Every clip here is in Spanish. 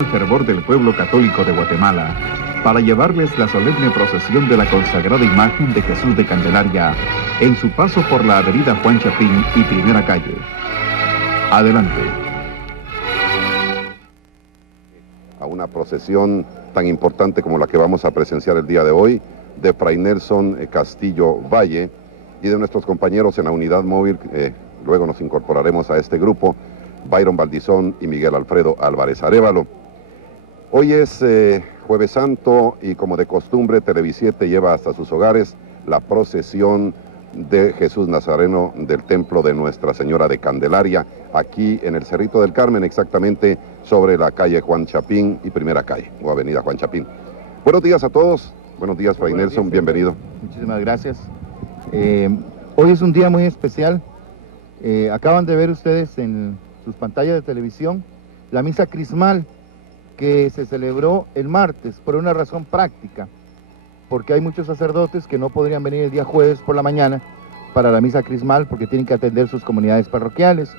El fervor del pueblo católico de Guatemala para llevarles la solemne procesión de la consagrada imagen de Jesús de Candelaria en su paso por la avenida Juan Chapín y Primera Calle. Adelante. A una procesión tan importante como la que vamos a presenciar el día de hoy, de Fray Nelson Castillo Valle y de nuestros compañeros en la unidad móvil, luego nos incorporaremos a este grupo, Byron Valdizón y Miguel Alfredo Álvarez Arévalo. Hoy es Jueves Santo y como de costumbre Televisiete lleva hasta sus hogares la procesión de Jesús Nazareno del Templo de Nuestra Señora de Candelaria, aquí en el Cerrito del Carmen, exactamente sobre la calle Juan Chapín y Primera Calle, o avenida Juan Chapín. Buenos días a todos, buenos días Fray Nelson, bienvenido. Muchísimas gracias. Hoy es un día muy especial. Acaban de ver ustedes en sus pantallas de televisión la misa crismal que se celebró el martes por una razón práctica, porque hay muchos sacerdotes que no podrían venir el día jueves por la mañana para la misa crismal porque tienen que atender sus comunidades parroquiales.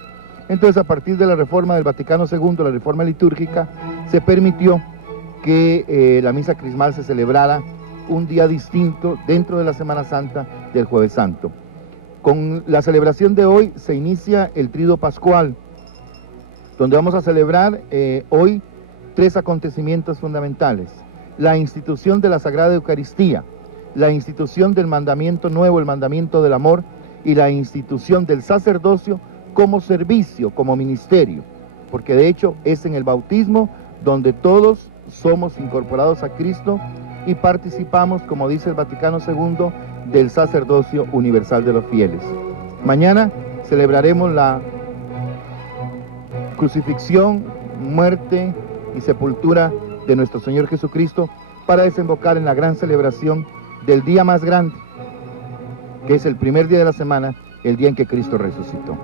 Entonces, a partir de la reforma del Vaticano II, la reforma litúrgica, se permitió que la misa crismal se celebrara un día distinto dentro de la Semana Santa del Jueves Santo. Con la celebración de hoy se inicia el Tríduo Pascual, donde vamos a celebrar hoy tres acontecimientos fundamentales: la institución de la Sagrada Eucaristía, la institución del mandamiento nuevo, el mandamiento del amor, y la institución del sacerdocio como servicio, como ministerio, porque de hecho es en el bautismo donde todos somos incorporados a Cristo y participamos, como dice el Vaticano II, del sacerdocio universal de los fieles. Mañana celebraremos la crucifixión, muerte y sepultura de nuestro Señor Jesucristo para desembocar en la gran celebración del día más grande, que es el primer día de la semana, el día en que Cristo resucitó.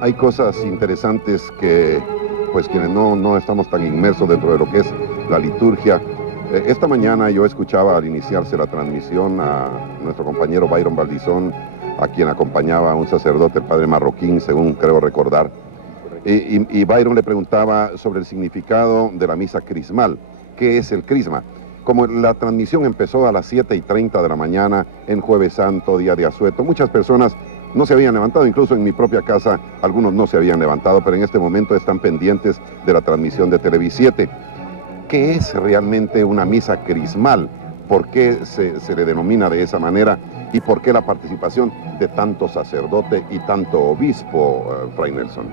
Hay cosas interesantes que, pues quienes no estamos tan inmersos dentro de lo que es la liturgia. Esta mañana yo escuchaba al iniciarse la transmisión a nuestro compañero Byron Valdizón, a quien acompañaba un sacerdote, el padre Marroquín, según creo recordar. Y Byron le preguntaba sobre el significado de la misa crismal. ¿Qué es el crisma? Como la transmisión empezó a las 7:30 de la mañana en Jueves Santo, día de asueto, muchas personas no se habían levantado, incluso en mi propia casa algunos no se habían levantado, pero en este momento están pendientes de la transmisión de Televisiete. ¿Qué es realmente una misa crismal? ¿Por qué se le denomina de esa manera? ¿Y por qué la participación de tanto sacerdote y tanto obispo, Fray Nelson?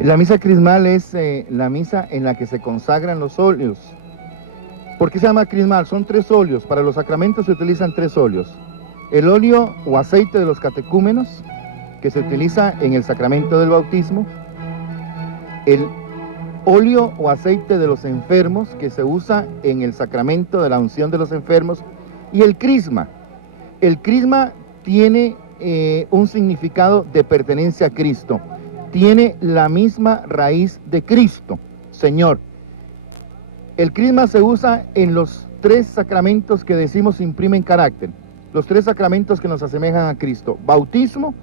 La misa crismal es la misa en la que se consagran los óleos. ¿Por qué se llama crismal? Son tres óleos. Para los sacramentos se utilizan tres óleos: el óleo o aceite de los catecúmenos, que se utiliza en el sacramento del bautismo; el óleo o aceite de los enfermos, que se usa en el sacramento de la unción de los enfermos; y el crisma. El crisma tiene un significado de pertenencia a Cristo. Tiene la misma raíz de Cristo, Señor. El crisma se usa en los tres sacramentos que decimos imprimen carácter, los tres sacramentos que nos asemejan a Cristo: bautismo,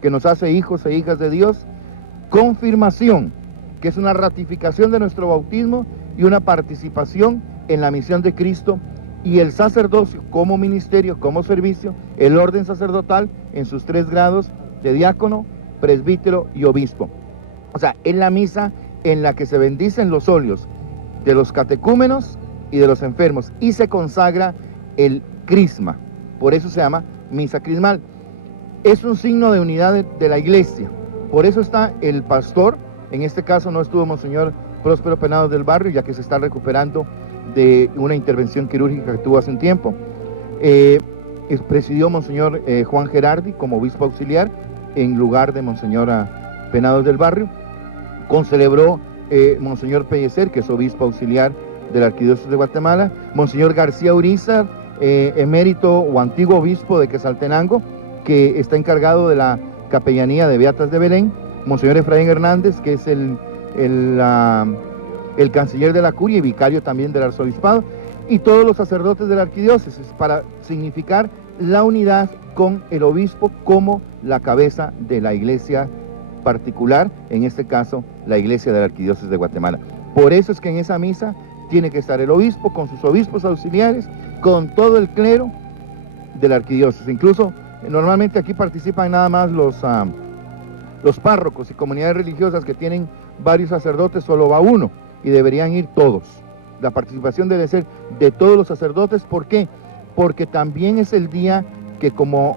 que nos hace hijos e hijas de Dios; confirmación, que es una ratificación de nuestro bautismo y una participación en la misión de Cristo; y el sacerdocio como ministerio, como servicio, el orden sacerdotal en sus tres grados de diácono, presbítero y obispo. O sea, es la misa en la que se bendicen los óleos de los catecúmenos y de los enfermos y se consagra el crisma. Por eso se llama misa crismal. Es un signo de unidad de la iglesia. Por eso está el pastor. En este caso no estuvo Monseñor Próspero Penados del Barrio, ya que se está recuperando de una intervención quirúrgica que tuvo hace un tiempo. Presidió Monseñor Juan Gerardi como obispo auxiliar en lugar de Monseñor Penados del Barrio. Concelebró Monseñor Pellecer, que es obispo auxiliar de la Arquidiócesis de Guatemala; Monseñor García Urizar, emérito o antiguo obispo de Quetzaltenango, que está encargado de la capellanía de Beatas de Belén; Monseñor Efraín Hernández, que es el canciller de la curia y vicario también del arzobispado; y todos los sacerdotes de la arquidiócesis, para significar la unidad con el obispo como la cabeza de la iglesia particular, en este caso la iglesia de la Arquidiócesis de Guatemala. Por eso es que en esa misa tiene que estar el obispo con sus obispos auxiliares, con todo el clero de la arquidiócesis. Incluso normalmente aquí participan nada más los párrocos y comunidades religiosas que tienen varios sacerdotes, solo va uno y deberían ir todos. La participación debe ser de todos los sacerdotes. ¿Por qué? Porque también es el día que, como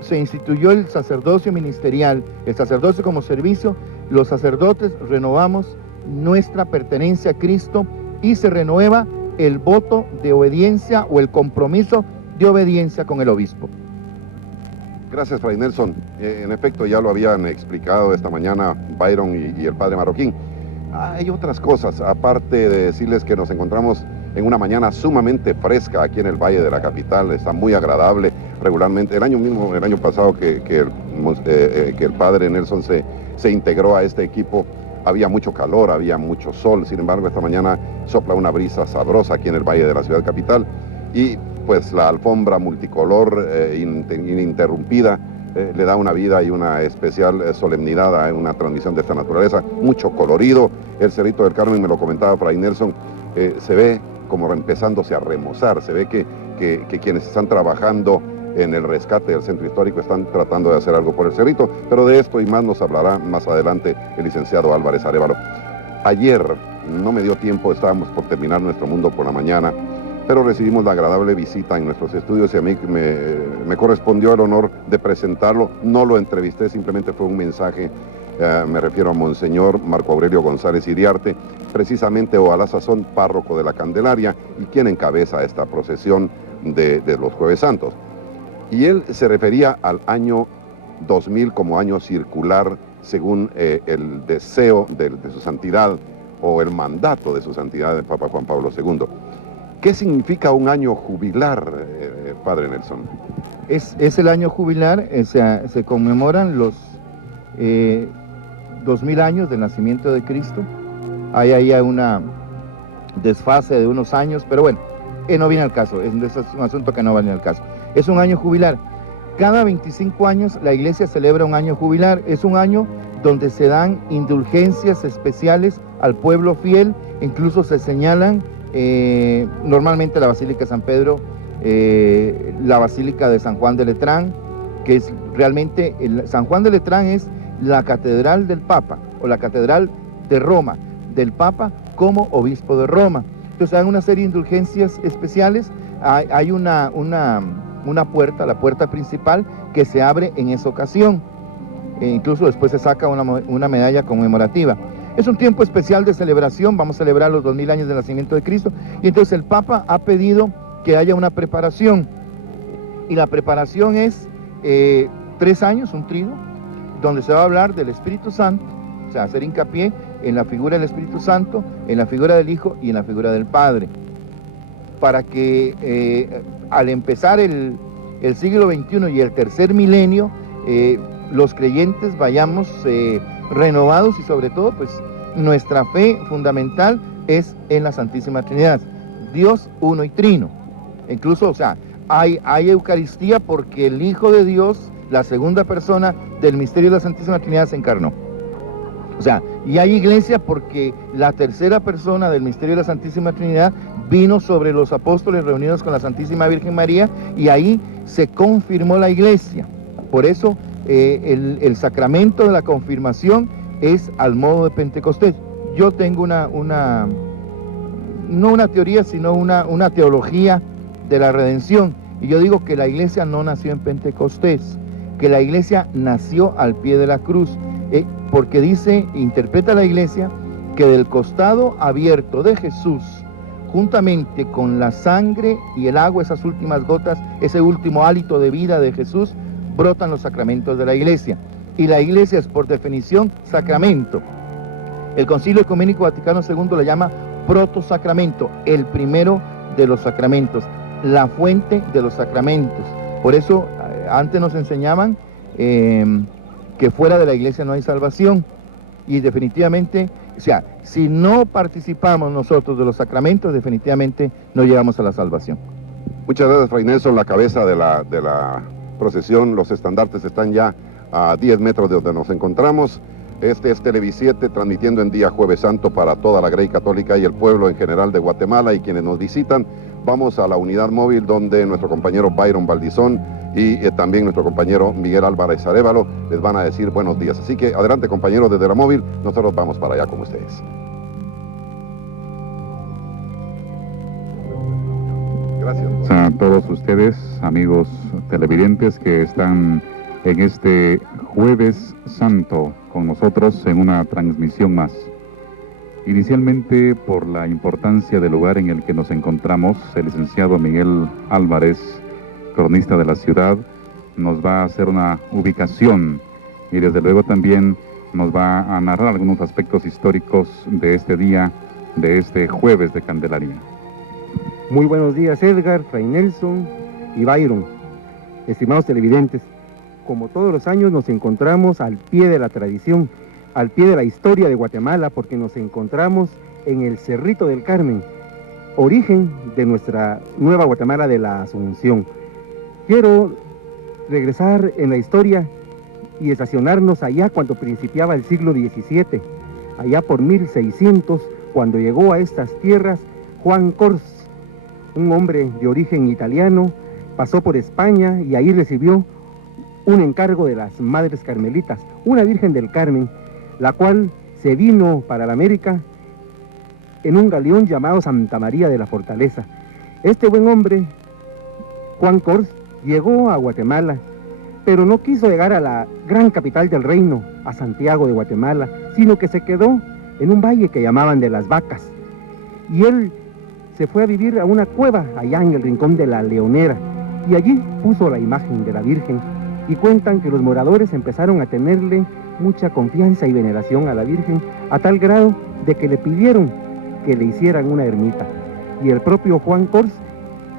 se instituyó el sacerdocio ministerial, el sacerdocio como servicio, los sacerdotes renovamos nuestra pertenencia a Cristo y se renueva el voto de obediencia o el compromiso de obediencia con el obispo. Gracias, Fray Nelson. En efecto, ya lo habían explicado esta mañana Byron y el padre Marroquín. Hay otras cosas, aparte de decirles que nos encontramos en una mañana sumamente fresca aquí en el Valle de la Capital, está muy agradable regularmente. El año pasado que el padre Nelson se integró a este equipo, había mucho calor, había mucho sol. Sin embargo, esta mañana sopla una brisa sabrosa aquí en el Valle de la Ciudad Capital y pues la alfombra multicolor ininterrumpida le da una vida y una especial solemnidad a una transmisión de esta naturaleza. Mucho colorido. El Cerrito del Carmen, me lo comentaba Fray Nelson, se ve como empezándose a remozar. Se ve que quienes están trabajando en el rescate del centro histórico están tratando de hacer algo por el Cerrito, pero de esto y más nos hablará más adelante el licenciado Álvarez Arévalo. Ayer no me dio tiempo, estábamos por terminar Nuestro Mundo por la mañana, pero recibimos la agradable visita en nuestros estudios y a mí me correspondió el honor de presentarlo. No lo entrevisté, simplemente fue un mensaje. Me refiero a Monseñor Marco Aurelio González Iriarte, precisamente o a la sazón párroco de la Candelaria y quien encabeza esta procesión de los Jueves Santos. Y él se refería al año 2000 como año circular según el deseo de su santidad o el mandato de su santidad el Papa Juan Pablo II. ¿Qué significa un año jubilar, padre Nelson? Es el año jubilar, se conmemoran los 2000 años del nacimiento de Cristo. Hay ahí una desfase de unos años, pero bueno, no viene al caso, es un asunto que no viene al caso. Es un año jubilar. Cada 25 años la Iglesia celebra un año jubilar. Es un año donde se dan indulgencias especiales al pueblo fiel, incluso se señalan normalmente la Basílica de San Pedro, la Basílica de San Juan de Letrán, que es realmente, San Juan de Letrán es la catedral del Papa, o la catedral de Roma, del Papa como obispo de Roma. Entonces hay una serie de indulgencias especiales, hay una puerta, la puerta principal, que se abre en esa ocasión, incluso después se saca una medalla conmemorativa. Es un tiempo especial de celebración, vamos a celebrar los 2000 años del nacimiento de Cristo, y entonces el Papa ha pedido que haya una preparación, y la preparación es 3 años, un triduo, donde se va a hablar del Espíritu Santo, o sea, hacer hincapié en la figura del Espíritu Santo, en la figura del Hijo y en la figura del Padre, para que al empezar el siglo XXI y el tercer milenio, los creyentes vayamos renovados y sobre todo, pues, nuestra fe fundamental es en la Santísima Trinidad, Dios uno y trino. Incluso, o sea, hay Eucaristía porque el Hijo de Dios, la segunda persona del misterio de la Santísima Trinidad, se encarnó. O sea, y hay iglesia porque la tercera persona del misterio de la Santísima Trinidad vino sobre los apóstoles reunidos con la Santísima Virgen María y ahí se confirmó la iglesia. Por eso el sacramento de la confirmación es al modo de Pentecostés. Yo tengo no una teoría, sino una teología de la redención. Y yo digo que la iglesia no nació en Pentecostés, que la iglesia nació al pie de la cruz, porque interpreta la iglesia que del costado abierto de Jesús, juntamente con la sangre y el agua, esas últimas gotas, ese último hálito de vida de Jesús, brotan los sacramentos de la iglesia. Y la iglesia es por definición sacramento. El Concilio Ecuménico Vaticano II la llama protosacramento, el primero de los sacramentos, la fuente de los sacramentos. Por eso antes nos enseñaban que fuera de la iglesia no hay salvación, y definitivamente, o sea, si no participamos nosotros de los sacramentos, definitivamente no llegamos a la salvación. Muchas gracias, Fray Nelson, la cabeza de la procesión. Los estandartes están ya a 10 metros de donde nos encontramos. Este es Televisiete, transmitiendo en día Jueves Santo para toda la Grey Católica y el pueblo en general de Guatemala y quienes nos visitan. Vamos a la unidad móvil donde nuestro compañero Byron Valdizón y también nuestro compañero Miguel Álvarez Arévalo les van a decir buenos días. Así que adelante, compañeros, desde la móvil, nosotros vamos para allá con ustedes. Gracias. A todos ustedes, amigos televidentes que están en este Jueves Santo con nosotros en una transmisión más. Inicialmente, por la importancia del lugar en el que nos encontramos, el licenciado Miguel Álvarez, cronista de la ciudad, nos va a hacer una ubicación y desde luego también nos va a narrar algunos aspectos históricos de este día, de este Jueves de Candelaria. Muy buenos días, Edgar, Fray Nelson y Byron. Estimados televidentes, como todos los años nos encontramos al pie de la tradición, al pie de la historia de Guatemala, porque nos encontramos en el Cerrito del Carmen, origen de nuestra nueva Guatemala de la Asunción. Quiero regresar en la historia y estacionarnos allá cuando principiaba el siglo XVII, allá por 1600, cuando llegó a estas tierras Juan Cors, un hombre de origen italiano, pasó por España y ahí recibió un encargo de las Madres Carmelitas, una Virgen del Carmen, la cual se vino para la América en un galeón llamado Santa María de la Fortaleza. Este buen hombre, Juan Cors, llegó a Guatemala, pero no quiso llegar a la gran capital del reino, a Santiago de Guatemala, sino que se quedó en un valle que llamaban de las Vacas. Y él se fue a vivir a una cueva allá en el rincón de la Leonera, y allí puso la imagen de la Virgen, y cuentan que los moradores empezaron a tenerle mucha confianza y veneración a la Virgen, a tal grado de que le pidieron que le hicieran una ermita. Y el propio Juan Cors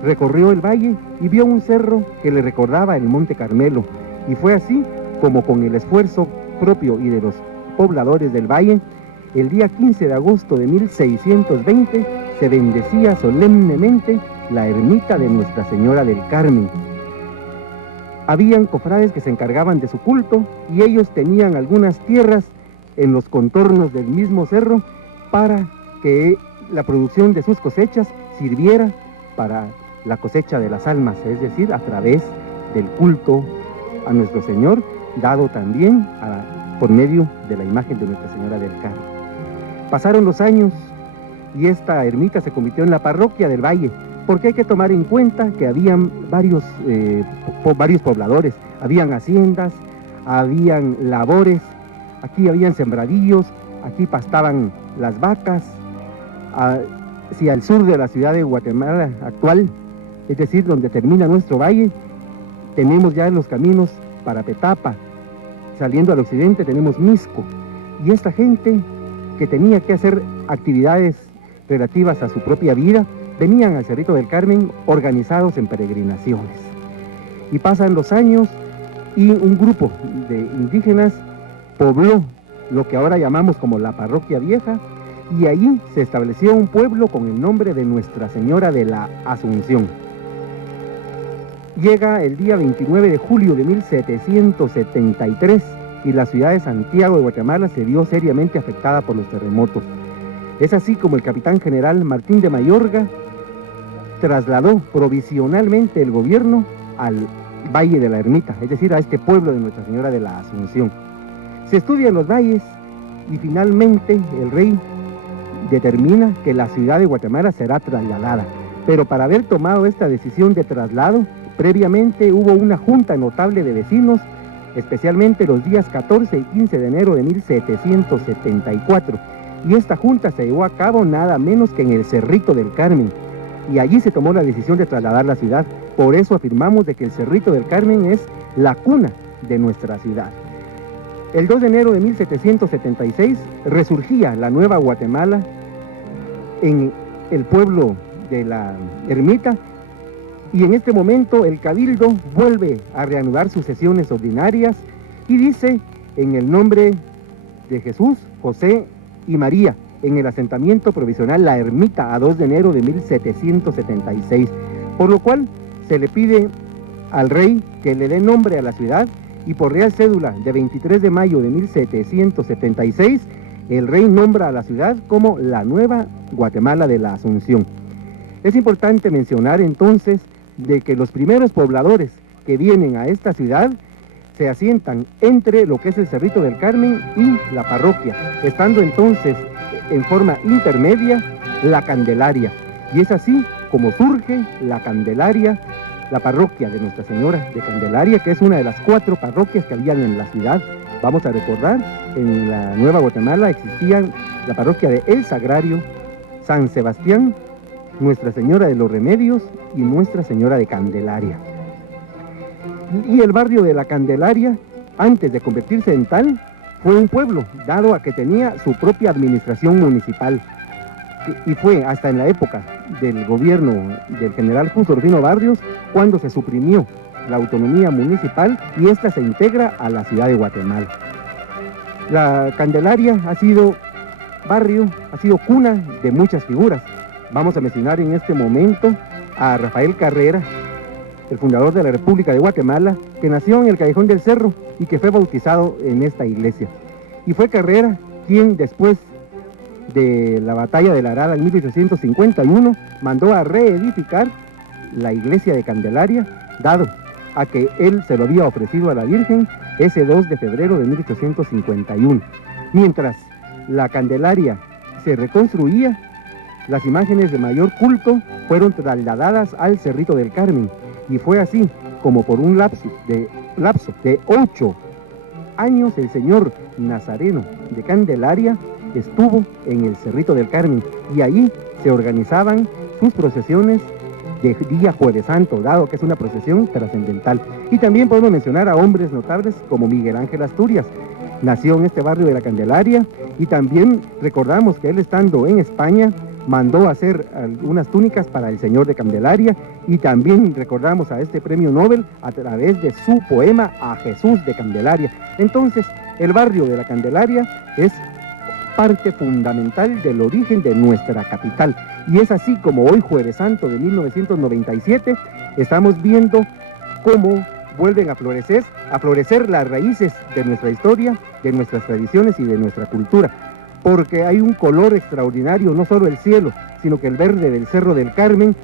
recorrió el valle y vio un cerro que le recordaba el Monte Carmelo, y fue así como, con el esfuerzo propio y de los pobladores del valle, el día 15 de agosto de 1620 se bendecía solemnemente la ermita de Nuestra Señora del Carmen. Habían cofrades que se encargaban de su culto y ellos tenían algunas tierras en los contornos del mismo cerro para que la producción de sus cosechas sirviera para la cosecha de las almas, es decir, a través del culto a nuestro Señor, dado también por medio de la imagen de Nuestra Señora del Carmen. Pasaron los años y esta ermita se convirtió en la parroquia del valle, porque hay que tomar en cuenta que habían varios pobladores, habían haciendas, habían labores, aquí habían sembradillos, aquí pastaban las vacas, hacia el sur de la ciudad de Guatemala actual, es decir, donde termina nuestro valle, tenemos ya los caminos para Petapa, saliendo al occidente tenemos Misco, y esta gente que tenía que hacer actividades relativas a su propia vida, venían al Cerrito del Carmen organizados en peregrinaciones. Y pasan los años y un grupo de indígenas pobló lo que ahora llamamos como la Parroquia Vieja, y allí se estableció un pueblo con el nombre de Nuestra Señora de la Asunción. Llega el día 29 de julio de 1773 y la ciudad de Santiago de Guatemala se vio seriamente afectada por los terremotos. Es así como el capitán general Martín de Mayorga trasladó provisionalmente el gobierno al Valle de la Ermita, es decir, a este pueblo de Nuestra Señora de la Asunción. Se estudian los valles y finalmente el rey determina que la ciudad de Guatemala será trasladada. Pero para haber tomado esta decisión de traslado, previamente hubo una junta notable de vecinos, especialmente los días 14 y 15 de enero de 1774. Y esta junta se llevó a cabo nada menos que en el Cerrito del Carmen. Y allí se tomó la decisión de trasladar la ciudad. Por eso afirmamos de que el Cerrito del Carmen es la cuna de nuestra ciudad. El 2 de enero de 1776 resurgía la nueva Guatemala en el pueblo de la Ermita, y en este momento el Cabildo vuelve a reanudar sus sesiones ordinarias y dice: en el nombre de Jesús, José y María, en el asentamiento provisional La Ermita, a 2 de enero de 1776, por lo cual se le pide al rey que le dé nombre a la ciudad y por Real Cédula de 23 de mayo de 1776, el rey nombra a la ciudad como la Nueva Guatemala de la Asunción. Es importante mencionar entonces de que los primeros pobladores que vienen a esta ciudad se asientan entre lo que es el Cerrito del Carmen y la parroquia, estando entonces en forma intermedia la Candelaria. Y es así como surge la Candelaria, la parroquia de Nuestra Señora de Candelaria, que es una de las 4 parroquias que habían en la ciudad. Vamos a recordar, en la Nueva Guatemala existían la parroquia de El Sagrario, San Sebastián, Nuestra Señora de los Remedios y Nuestra Señora de Candelaria. Y el barrio de la Candelaria, antes de convertirse en tal, fue un pueblo, dado a que tenía su propia administración municipal. Y fue hasta en la época del gobierno del general Justo Rufino Barrios cuando se suprimió la autonomía municipal y esta se integra a la ciudad de Guatemala. La Candelaria ha sido barrio, ha sido cuna de muchas figuras. Vamos a mencionar en este momento a Rafael Carrera, el fundador de la República de Guatemala, que nació en el Callejón del Cerro y que fue bautizado en esta iglesia. Y fue Carrera quien, después de la batalla de la Arada en 1851, mandó a reedificar la iglesia de Candelaria, dado a que él se lo había ofrecido a la Virgen ese 2 de febrero de 1851. Mientras la Candelaria se reconstruía, las imágenes de mayor culto fueron trasladadas al Cerrito del Carmen, y fue así como por un lapso de 8 años el señor Nazareno de Candelaria estuvo en el Cerrito del Carmen, y allí se organizaban sus procesiones de día Jueves Santo, dado que es una procesión trascendental. Y también podemos mencionar a hombres notables como Miguel Ángel Asturias. Nació en este barrio de la Candelaria, y también recordamos que él, estando en España, mandó a hacer algunas túnicas para el Señor de Candelaria, y también recordamos a este premio Nobel a través de su poema A Jesús de Candelaria. Entonces, el barrio de la Candelaria es parte fundamental del origen de nuestra capital, y es así como hoy, Jueves Santo de 1997, estamos viendo cómo vuelven a florecer las raíces de nuestra historia, de nuestras tradiciones y de nuestra cultura, porque hay un color extraordinario, no solo el cielo, sino que el verde del Cerro del Carmen,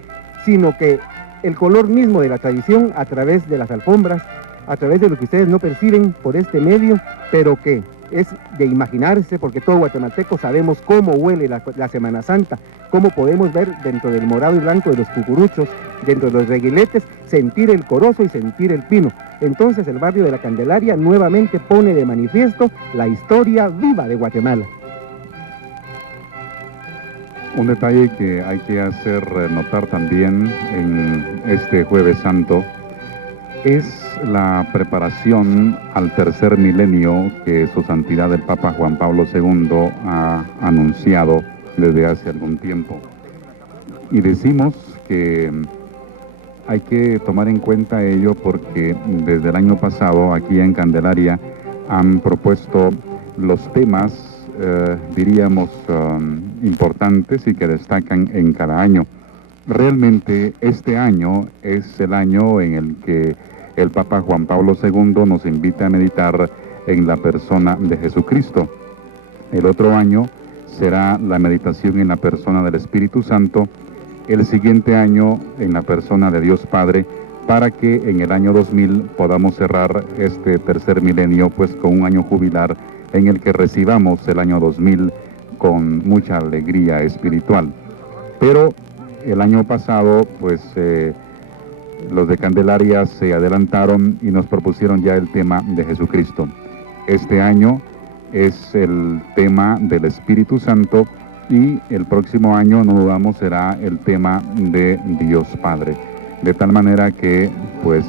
sino que el color mismo de la tradición a través de las alfombras, a través de lo que ustedes no perciben por este medio, pero que es de imaginarse, porque todo guatemalteco sabemos cómo huele la Semana Santa, cómo podemos ver dentro del morado y blanco de los cucuruchos, dentro de los reguiletes, sentir el corozo y sentir el pino. Entonces el barrio de la Candelaria nuevamente pone de manifiesto la historia viva de Guatemala. Un detalle que hay que hacer notar también en este Jueves Santo es la preparación al tercer milenio que su santidad el Papa Juan Pablo II ha anunciado desde hace algún tiempo. Y decimos que hay que tomar en cuenta ello porque desde el año pasado aquí en Candelaria han propuesto los temas, diríamos, importantes y que destacan en cada año. Realmente este año es el año en el que el Papa Juan Pablo II nos invita a meditar en la persona de Jesucristo. El otro año será la meditación en la persona del Espíritu Santo, el siguiente año en la persona de Dios Padre, para que en el año 2000 podamos cerrar este tercer milenio pues con un año jubilar en el que recibamos el año 2000 con mucha alegría espiritual. Pero el año pasado pues los de Candelaria se adelantaron y nos propusieron ya el tema de Jesucristo. Este año es el tema del Espíritu Santo y el próximo año, no dudamos, será el tema de Dios Padre. De tal manera que pues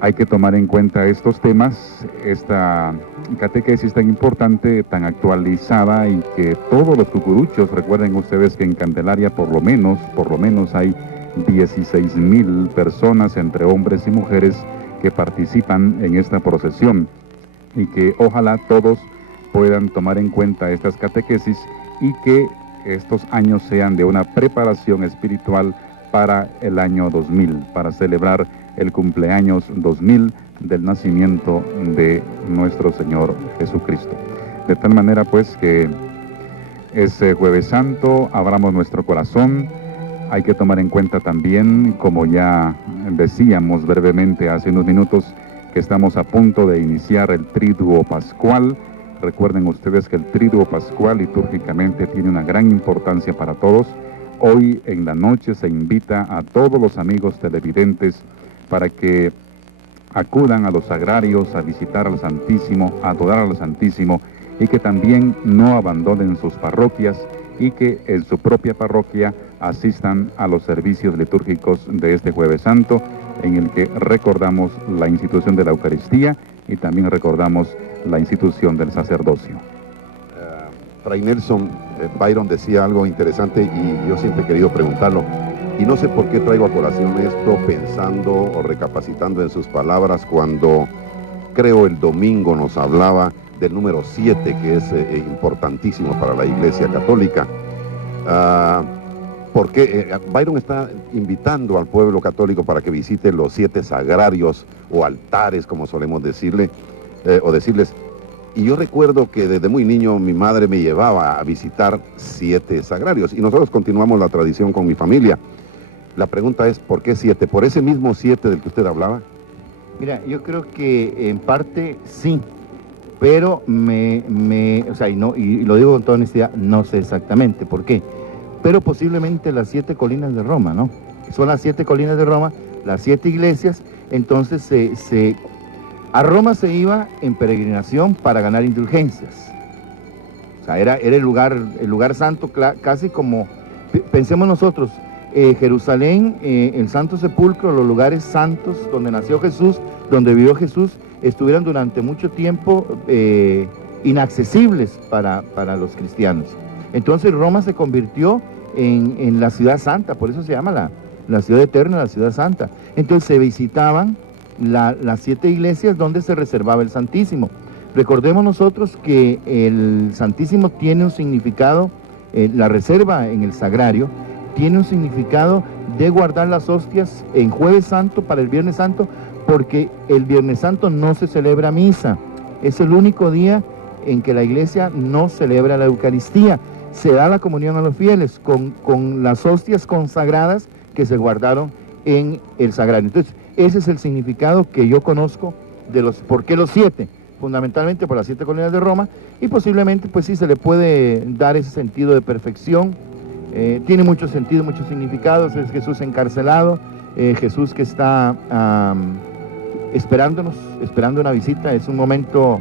hay que tomar en cuenta estos temas, esta catequesis tan importante, tan actualizada, y que todos los cucuruchos, recuerden ustedes que en Candelaria por lo menos hay 16,000 personas entre hombres y mujeres que participan en esta procesión, y que ojalá todos puedan tomar en cuenta estas catequesis y que estos años sean de una preparación espiritual para el año 2000, para celebrar el cumpleaños 2000 del nacimiento de nuestro Señor Jesucristo. De tal manera pues que ese Jueves Santo abramos nuestro corazón. Hay que tomar en cuenta también, como ya decíamos brevemente hace unos minutos, que estamos a punto de iniciar el Triduo Pascual. Recuerden ustedes que el Triduo Pascual litúrgicamente tiene una gran importancia para todos. Hoy en la noche se invita a todos los amigos televidentes para que acudan a los sagrarios a visitar al Santísimo, a adorar al Santísimo, y que también no abandonen sus parroquias y que en su propia parroquia asistan a los servicios litúrgicos de este Jueves Santo, en el que recordamos la institución de la Eucaristía y también recordamos la institución del sacerdocio. Fray Nelson, Byron decía algo interesante y yo siempre he querido preguntarlo, y no sé por qué traigo a colación esto pensando o recapacitando en sus palabras cuando creo el domingo nos hablaba del número 7, que es importantísimo para la Iglesia Católica. Porque Byron está invitando al pueblo católico para que visite los 7 sagrarios o altares, como solemos decirle, o decirles. Y yo recuerdo que desde muy niño mi madre me llevaba a visitar 7 sagrarios y nosotros continuamos la tradición con mi familia. La pregunta es, ¿por qué 7? ¿Por ese mismo 7 del que usted hablaba? Mira, yo creo que en parte sí, pero o sea, y lo digo con toda honestidad, no sé exactamente por qué. Pero posiblemente las 7 colinas de Roma, ¿no? Son las 7 colinas de Roma, las 7 iglesias. Entonces a Roma se iba en peregrinación para ganar indulgencias. O sea, era el lugar santo, casi como, pensemos nosotros, Jerusalén, el Santo Sepulcro, los lugares santos donde nació Jesús, donde vivió Jesús, estuvieron durante mucho tiempo inaccesibles para los cristianos. Entonces Roma se convirtió en la ciudad santa, por eso se llama la ciudad eterna, la ciudad santa. Entonces se visitaban las 7 iglesias donde se reservaba el Santísimo. Recordemos nosotros que el Santísimo tiene un significado, la reserva en el sagrario, tiene un significado de guardar las hostias en Jueves Santo para el Viernes Santo, porque el Viernes Santo no se celebra misa. Es el único día en que la iglesia no celebra la Eucaristía. Se da la comunión a los fieles con las hostias consagradas que se guardaron en el sagrario. Entonces, ese es el significado que yo conozco de ¿por qué los 7? Fundamentalmente por las 7 colinas de Roma, y posiblemente pues sí se le puede dar ese sentido de perfección. Tiene mucho sentido, muchos significados. Es Jesús encarcelado, Jesús que está esperando una visita. Es un momento,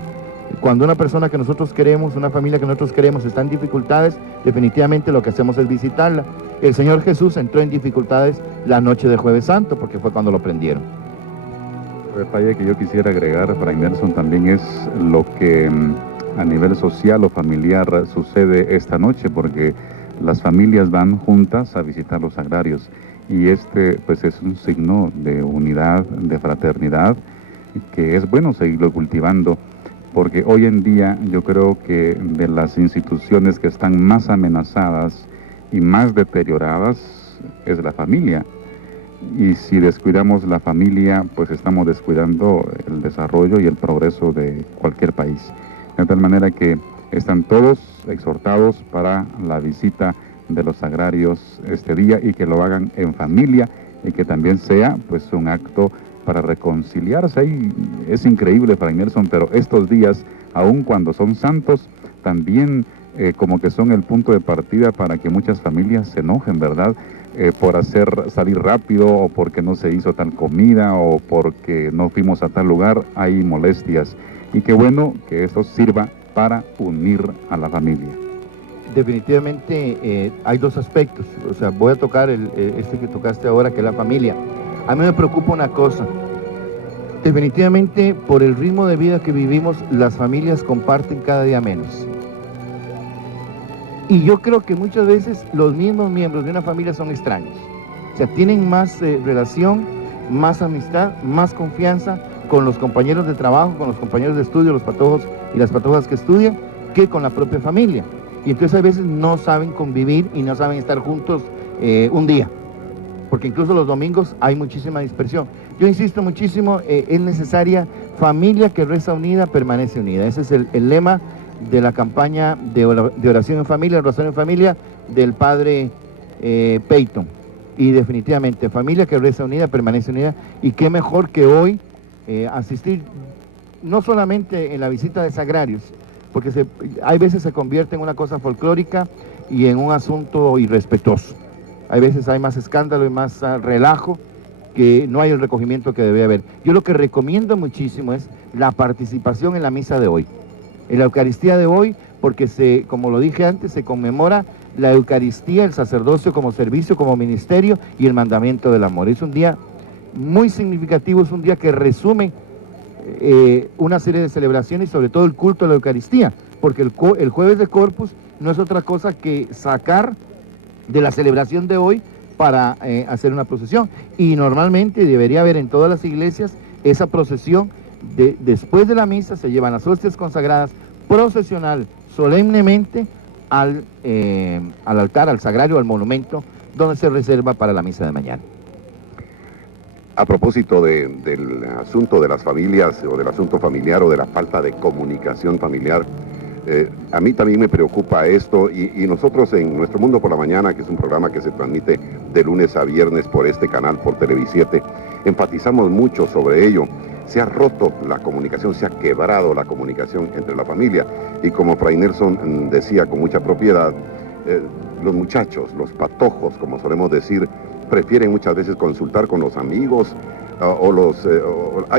cuando una persona que nosotros queremos, una familia que nosotros queremos está en dificultades, definitivamente lo que hacemos es visitarla. El Señor Jesús entró en dificultades la noche de Jueves Santo, porque fue cuando lo prendieron. El detalle que yo quisiera agregar, Fray Nelson, también es lo que a nivel social o familiar sucede esta noche, porque las familias van juntas a visitar los sagrarios, y pues es un signo de unidad, de fraternidad, que es bueno seguirlo cultivando, porque hoy en día yo creo que de las instituciones que están más amenazadas y más deterioradas es la familia. Y si descuidamos la familia, pues estamos descuidando el desarrollo y el progreso de cualquier país. De tal manera que están todos exhortados para la visita de los sagrarios este día, y que lo hagan en familia, y que también sea pues un acto para reconciliarse. Y es increíble, Fray Nelson, pero estos días, aun cuando son santos, también como que son el punto de partida para que muchas familias se enojen, ¿verdad? Por hacer salir rápido, o porque no se hizo tal comida, o porque no fuimos a tal lugar. Hay molestias, y qué bueno que esto sirva para unir a la familia. Definitivamente hay 2 aspectos. O sea, voy a tocar este que tocaste ahora, que es la familia. A mí me preocupa una cosa. Definitivamente, por el ritmo de vida que vivimos, las familias comparten cada día menos. Y yo creo que muchas veces los mismos miembros de una familia son extraños. O sea, tienen más relación, más amistad, más confianza con los compañeros de trabajo, con los compañeros de estudio, los patojos y las patojas que estudian, que con la propia familia. Y entonces a veces no saben convivir y no saben estar juntos un día. porque incluso los domingos hay muchísima dispersión. Yo insisto muchísimo, es necesaria familia que reza unida, permanece unida. Ese es el lema de la campaña de oración en familia, rosario en familia, del padre Peyton. Y definitivamente, familia que reza unida, permanece unida, y qué mejor que hoy asistir, no solamente en la visita de sagrarios, porque hay veces se convierte en una cosa folclórica y en un asunto irrespetuoso. Hay veces hay más escándalo y más relajo, que no hay el recogimiento que debe haber. Yo lo que recomiendo muchísimo es la participación en la misa de hoy, en la Eucaristía de hoy, porque como lo dije antes, se conmemora la Eucaristía, el sacerdocio como servicio, como ministerio y el mandamiento del amor. Es un día muy significativo, es un día que resume una serie de celebraciones y sobre todo el culto a la Eucaristía, porque el jueves de Corpus no es otra cosa que sacar de la celebración de hoy para hacer una procesión, y normalmente debería haber en todas las iglesias esa procesión. Después de la misa se llevan las hostias consagradas procesional solemnemente al altar, al sagrario, al monumento donde se reserva para la misa de mañana. A propósito del asunto de las familias o del asunto familiar o de la falta de comunicación familiar, a mí también me preocupa esto, y nosotros en Nuestro Mundo por la Mañana, que es un programa que se transmite de lunes a viernes por este canal, por Televisiete, enfatizamos mucho sobre ello. Se ha roto la comunicación, se ha quebrado la comunicación entre la familia, y como Fray Nelson decía con mucha propiedad, los muchachos, los patojos, como solemos decir, prefieren muchas veces consultar con los amigos,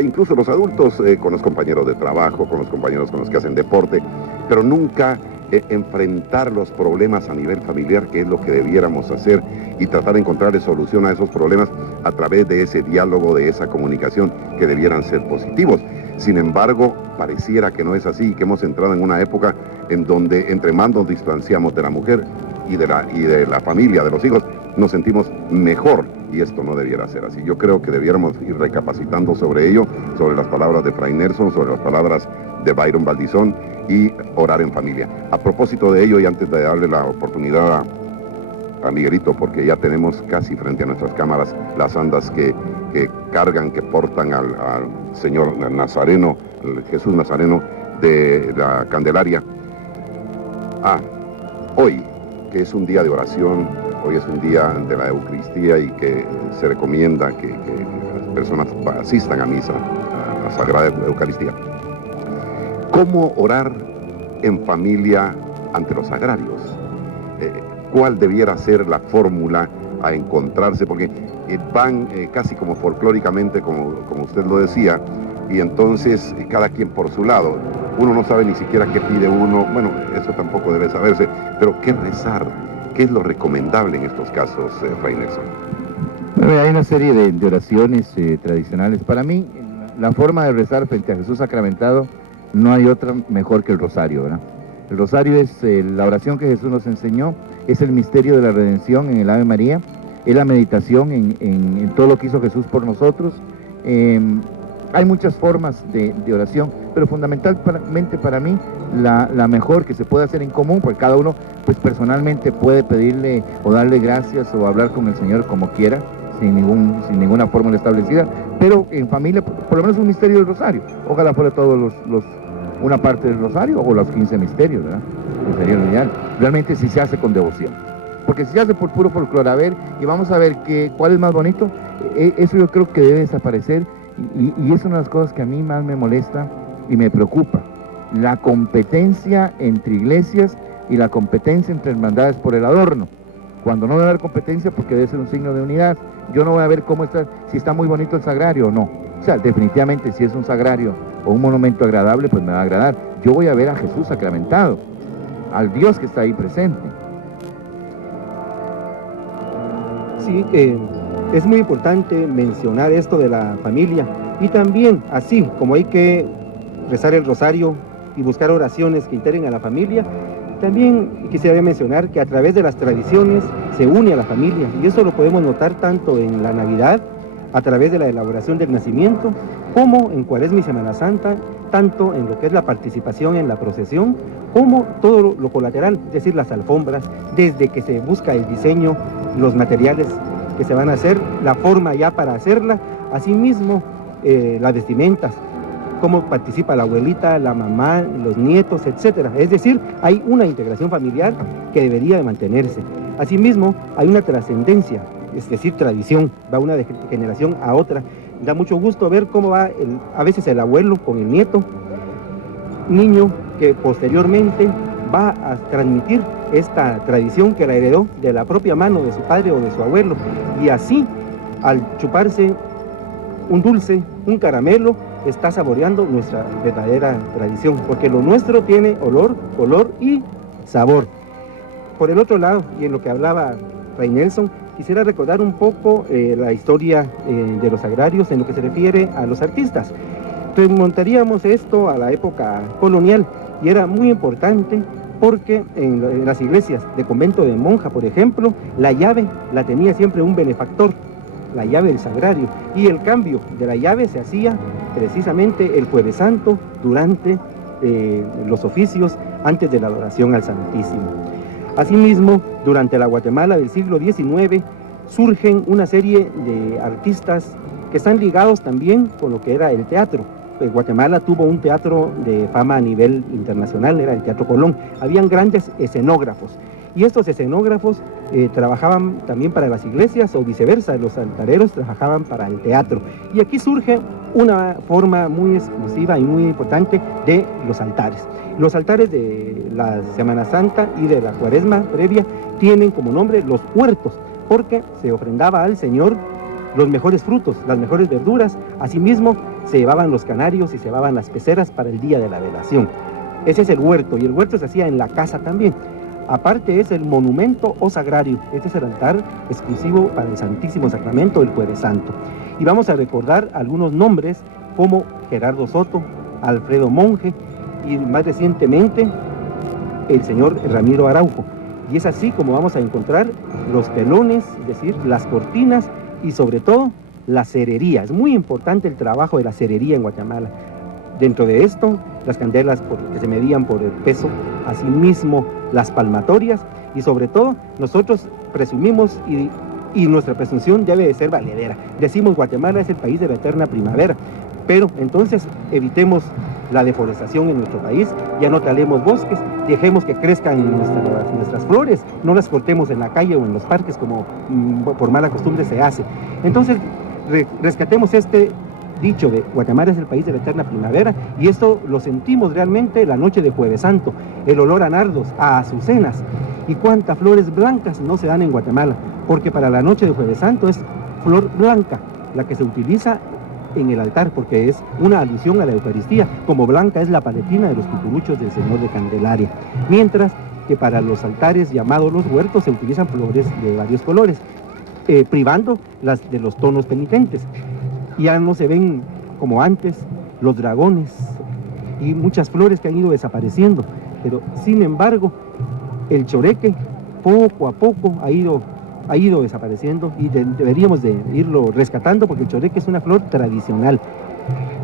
incluso los adultos, con los compañeros de trabajo, con los compañeros con los que hacen deporte, pero nunca enfrentar los problemas a nivel familiar, que es lo que debiéramos hacer, y tratar de encontrarle solución a esos problemas a través de ese diálogo, de esa comunicación, que debieran ser positivos. Sin embargo, pareciera que no es así, que hemos entrado en una época en donde entre más nos distanciamos de la mujer y de la familia, de los hijos, nos sentimos mejor, y esto no debiera ser así. Yo creo que debiéramos ir recapacitando sobre ello, sobre las palabras de Fray Nelson, sobre las palabras de Byron Valdizón, y orar en familia. A propósito de ello, y antes de darle la oportunidad a Miguelito, porque ya tenemos casi frente a nuestras cámaras las andas que cargan, que portan al Señor Nazareno, el Jesús Nazareno de la Candelaria. Hoy, que es un día de oración, hoy es un día de la Eucaristía, y que se recomienda que las personas asistan a misa, a la Sagrada Eucaristía. ¿Cómo orar en familia ante los sagrarios? ¿Cuál debiera ser la fórmula a encontrarse? Porque van casi como folclóricamente, como usted lo decía, y entonces cada quien por su lado. Uno no sabe ni siquiera qué pide uno, bueno, eso tampoco debe saberse, pero ¿qué rezar? ¿Qué es lo recomendable en estos casos, Fray Nelson? Bueno, hay una serie de oraciones tradicionales. Para mí, la forma de rezar frente a Jesús sacramentado, no hay otra mejor que el rosario, ¿verdad? El rosario es la oración que Jesús nos enseñó, es el misterio de la redención en el Ave María, es la meditación en todo lo que hizo Jesús por nosotros. Hay muchas formas de oración, pero fundamentalmente para mí la mejor que se puede hacer en común, porque cada uno pues personalmente puede pedirle o darle gracias o hablar con el Señor como quiera, sin ninguna fórmula establecida, pero en familia, por lo menos un misterio del rosario. Ojalá fuera todos una parte del rosario, o los 15 misterios, ¿verdad? Que sería lo ideal. Realmente si se hace con devoción. Porque si se hace por puro folclore, a ver, y vamos a ver cuál es más bonito, eso yo creo que debe desaparecer, y es una de las cosas que a mí más me molesta y me preocupa. La competencia entre iglesias y la competencia entre hermandades por el adorno. Cuando no debe haber competencia, porque debe ser un signo de unidad. Yo no voy a ver si está muy bonito el sagrario o no. O sea, definitivamente si es un sagrario o un monumento agradable, pues me va a agradar. Yo voy a ver a Jesús sacramentado, al Dios que está ahí presente. Sí, es muy importante mencionar esto de la familia, y también así como hay que rezar el rosario y buscar oraciones que integren a la familia, también quisiera mencionar que a través de las tradiciones se une a la familia, y eso lo podemos notar tanto en la Navidad, a través de la elaboración del nacimiento, como en Cuaresma y Semana Santa, tanto en lo que es la participación en la procesión, como todo lo colateral, es decir, las alfombras, desde que se busca el diseño, los materiales que se van a hacer, la forma ya para hacerla, asimismo las vestimentas, cómo participa la abuelita, la mamá, los nietos, etcétera. Es decir, hay una integración familiar que debería de mantenerse. Asimismo, hay una trascendencia, es decir, tradición, va una de generación a otra. Da mucho gusto ver cómo va a veces el abuelo con el nieto, niño que posteriormente va a transmitir esta tradición que la heredó de la propia mano de su padre o de su abuelo. Y así, al chuparse un dulce, un caramelo, está saboreando nuestra verdadera tradición, porque lo nuestro tiene olor, color y sabor. Por el otro lado, y en lo que hablaba Fray Nelson, quisiera recordar un poco la historia de los agrarios en lo que se refiere a los artistas. Remontaríamos esto a la época colonial y era muy importante porque en las iglesias de convento de monja, por ejemplo, la llave la tenía siempre un benefactor, la llave del sagrario, y el cambio de la llave se hacía precisamente el Jueves Santo durante los oficios antes de la adoración al Santísimo. Asimismo, durante la Guatemala del siglo XIX surgen una serie de artistas que están ligados también con lo que era el teatro. Guatemala tuvo un teatro de fama a nivel internacional, era el Teatro Colón. Habían grandes escenógrafos y estos escenógrafos trabajaban también para las iglesias o viceversa, los altareros trabajaban para el teatro. Y aquí surge una forma muy exclusiva y muy importante de los altares. Los altares de la Semana Santa y de la Cuaresma previa tienen como nombre los huertos, porque se ofrendaba al Señor los mejores frutos, las mejores verduras. Asimismo, se llevaban los canarios y se llevaban las peceras para el día de la velación. Ese es el huerto, y el huerto se hacía en la casa también. Aparte es el monumento o sagrario, este es el altar exclusivo para el Santísimo Sacramento del Jueves Santo. Y vamos a recordar algunos nombres como Gerardo Soto, Alfredo Monje y más recientemente el señor Ramiro Araujo. Y es así como vamos a encontrar los telones, es decir, las cortinas y sobre todo la cerería. Es muy importante el trabajo de la cerería en Guatemala. Dentro de esto, las candelas que se medían por el peso, asimismo las palmatorias y sobre todo nosotros presumimos y nuestra presunción debe de ser valedera. Decimos Guatemala es el país de la eterna primavera, pero entonces evitemos la deforestación en nuestro país, ya no talemos bosques, dejemos que crezcan nuestras flores, no las cortemos en la calle o en los parques como por mala costumbre se hace. Entonces rescatemos este dicho de Guatemala es el país de la eterna primavera, y esto lo sentimos realmente la noche de Jueves Santo, el olor a nardos, a azucenas, y cuántas flores blancas no se dan en Guatemala, porque para la noche de Jueves Santo es flor blanca la que se utiliza en el altar, porque es una alusión a la Eucaristía, como blanca es la paletina de los cucuruchos del Señor de Candelaria, mientras que para los altares llamados los huertos se utilizan flores de varios colores, privando las de los tonos penitentes. Ya no se ven como antes los dragones y muchas flores que han ido desapareciendo, pero sin embargo el choreque poco a poco ha ido desapareciendo y deberíamos de irlo rescatando, porque el choreque es una flor tradicional.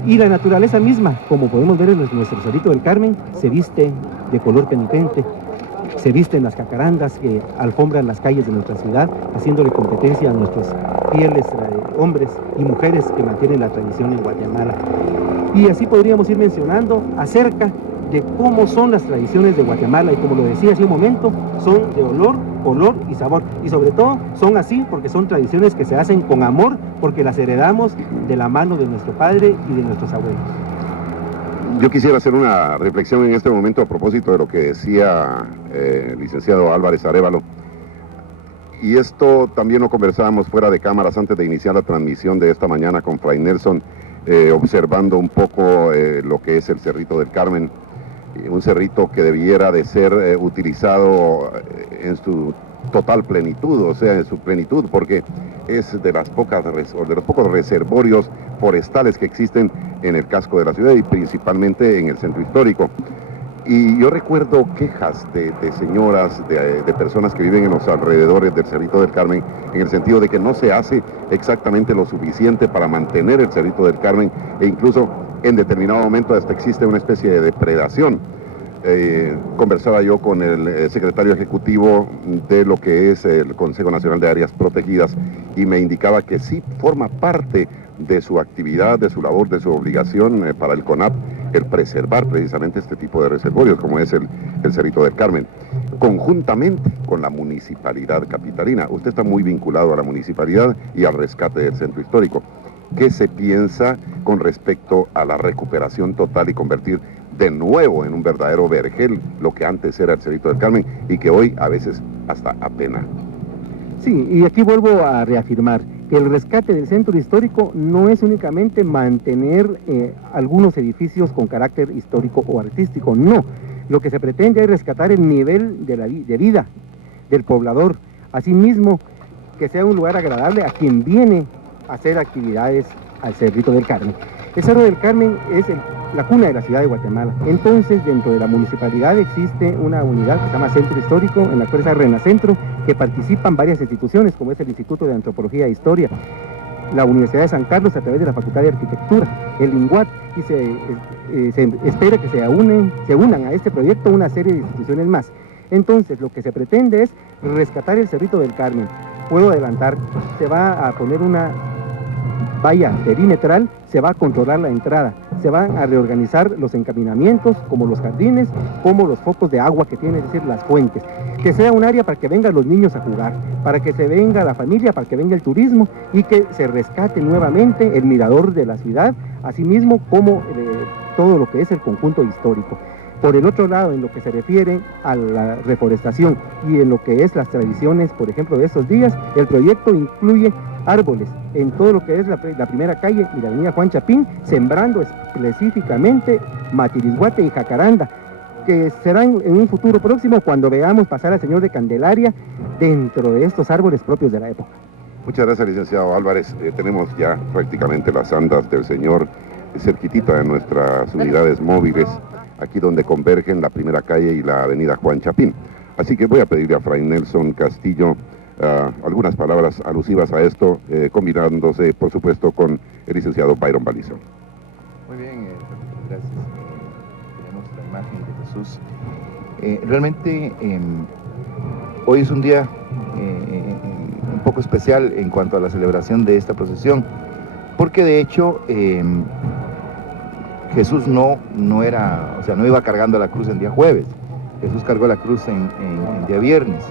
Y la naturaleza misma, como podemos ver en nuestro Cerrito del Carmen, se viste de color penitente, se visten las jacarandas que alfombran las calles de nuestra ciudad, haciéndole competencia a nuestros fieles hombres y mujeres que mantienen la tradición en Guatemala. Y así podríamos ir mencionando acerca de cómo son las tradiciones de Guatemala, y como lo decía hace un momento, son de olor, color y sabor, y sobre todo son así porque son tradiciones que se hacen con amor, porque las heredamos de la mano de nuestro padre y de nuestros abuelos. Yo quisiera hacer una reflexión en este momento a propósito de lo que decía el licenciado Álvarez Arévalo. Y esto también lo conversábamos fuera de cámaras antes de iniciar la transmisión de esta mañana con Fray Nelson, observando un poco lo que es el Cerrito del Carmen, un cerrito que debiera de ser utilizado en su total plenitud, o sea, en su plenitud, porque es de los pocos reservorios forestales que existen en el casco de la ciudad y principalmente en el centro histórico. Y yo recuerdo quejas de señoras, de personas que viven en los alrededores del Cerrito del Carmen, en el sentido de que no se hace exactamente lo suficiente para mantener el Cerrito del Carmen, e incluso en determinado momento hasta existe una especie de depredación. conversaba yo con el secretario ejecutivo de lo que es el Consejo Nacional de Áreas Protegidas y me indicaba que sí forma parte de su actividad, de su labor, de su obligación para el CONAP, el preservar precisamente este tipo de reservorios, como es el Cerrito del Carmen, conjuntamente con la municipalidad capitalina. Usted está muy vinculado a la municipalidad y al rescate del centro histórico. ¿Qué se piensa con respecto a la recuperación total y convertir de nuevo en un verdadero vergel lo que antes era el Cerrito del Carmen y que hoy a veces hasta apena? Sí, y aquí vuelvo a reafirmar que el rescate del centro histórico no es únicamente mantener algunos edificios con carácter histórico o artístico, no. Lo que se pretende es rescatar el nivel de vida del poblador, asimismo que sea un lugar agradable a quien viene a hacer actividades al Cerrito del Carmen. El Cerro del Carmen es la cuna de la ciudad de Guatemala. Entonces, dentro de la municipalidad existe una unidad que se llama Centro Histórico, en la cual está Renacentro, que participan varias instituciones, como es el Instituto de Antropología e Historia, la Universidad de San Carlos a través de la Facultad de Arquitectura, el INGUAT, y se espera que se unan a este proyecto una serie de instituciones más. Entonces, lo que se pretende es rescatar el Cerrito del Carmen. Puedo adelantar, se va a poner una valla perimetral, se va a controlar la entrada, se van a reorganizar los encaminamientos, como los jardines, como los focos de agua que tienen, es decir, las fuentes. Que sea un área para que vengan los niños a jugar, para que se venga la familia, para que venga el turismo y que se rescate nuevamente el mirador de la ciudad, asimismo como todo lo que es el conjunto histórico. Por el otro lado, en lo que se refiere a la reforestación y en lo que es las tradiciones, por ejemplo, de estos días, el proyecto incluye árboles en todo lo que es la primera calle y la avenida Juan Chapín, sembrando específicamente matirisguate y jacaranda, que será en un futuro próximo cuando veamos pasar al Señor de Candelaria dentro de estos árboles propios de la época. Muchas gracias, licenciado Álvarez. Tenemos ya prácticamente las andas del Señor cerquitita de nuestras unidades móviles, aquí donde convergen la primera calle y la avenida Juan Chapín. Así que voy a pedirle a Fray Nelson Castillo algunas palabras alusivas a esto, combinándose, por supuesto, con el licenciado Byron Balizón. Muy bien, gracias. Tenemos la imagen de Jesús. Realmente, hoy es un día un poco especial en cuanto a la celebración de esta procesión, porque de hecho Jesús no iba cargando la cruz en día jueves. Jesús cargó la cruz en día viernes.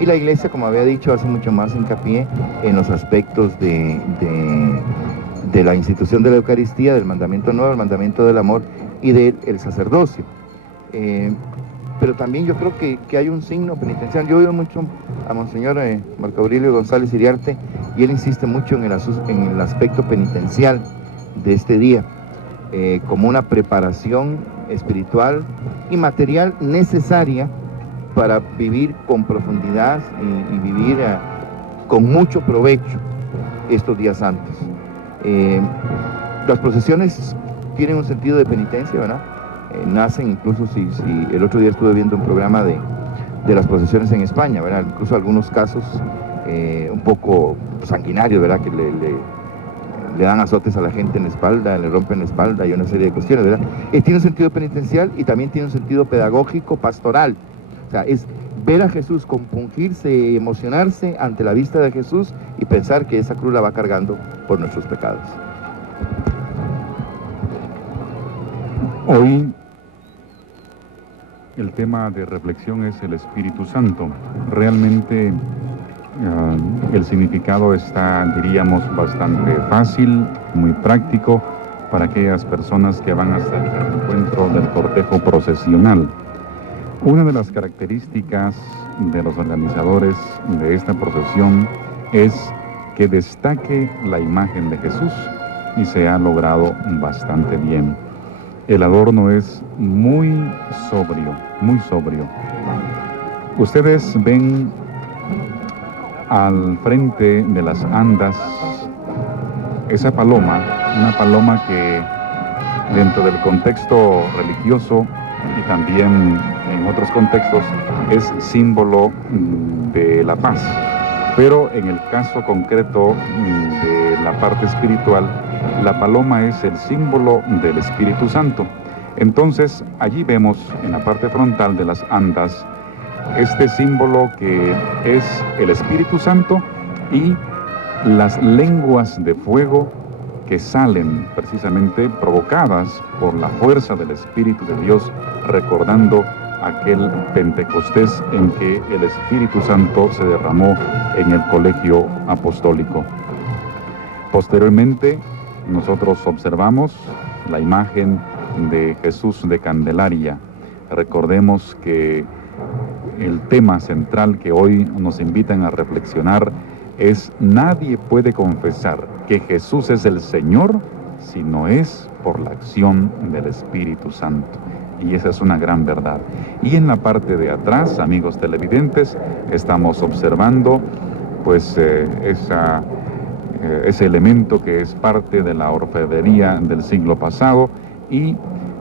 Y la iglesia, como había dicho, hace mucho más hincapié en los aspectos de la institución de la Eucaristía, del mandamiento nuevo, el mandamiento del amor y del sacerdocio. Pero también yo creo que hay un signo penitencial. Yo he oído mucho a Monseñor Marco Aurelio González Iriarte y él insiste mucho en el aspecto penitencial de este día, como una preparación espiritual y material necesaria para vivir con profundidad y vivir con mucho provecho estos días santos. Las procesiones tienen un sentido de penitencia, ¿verdad? Nacen incluso, si el otro día estuve viendo un programa de las procesiones en España, ¿verdad? Incluso algunos casos un poco sanguinarios, ¿verdad? Que le dan azotes a la gente en la espalda, le rompen la espalda y una serie de cuestiones, ¿verdad? Tiene un sentido penitencial y también tiene un sentido pedagógico, pastoral. O sea, es ver a Jesús compungirse y emocionarse ante la vista de Jesús y pensar que esa cruz la va cargando por nuestros pecados. Hoy el tema de reflexión es el Espíritu Santo. Realmente el significado está, diríamos, bastante fácil, muy práctico para aquellas personas que van hasta el encuentro del cortejo procesional. Una de las características de los organizadores de esta procesión es que destaque la imagen de Jesús y se ha logrado bastante bien. El adorno es muy sobrio, muy sobrio. Ustedes ven al frente de las andas esa paloma, una paloma que dentro del contexto religioso y también en otros contextos es símbolo de la paz, pero en el caso concreto de la parte espiritual, la paloma es el símbolo del Espíritu Santo. Entonces, allí vemos en la parte frontal de las andas este símbolo que es el Espíritu Santo y las lenguas de fuego que salen precisamente provocadas por la fuerza del Espíritu de Dios, recordando aquel Pentecostés en que el Espíritu Santo se derramó en el colegio apostólico. Posteriormente, nosotros observamos la imagen de Jesús de Candelaria. Recordemos que el tema central que hoy nos invitan a reflexionar es: nadie puede confesar que Jesús es el Señor si no es por la acción del Espíritu Santo. Y esa es una gran verdad. Y en la parte de atrás, amigos televidentes, estamos observando pues ese elemento que es parte de la orfebrería del siglo pasado, y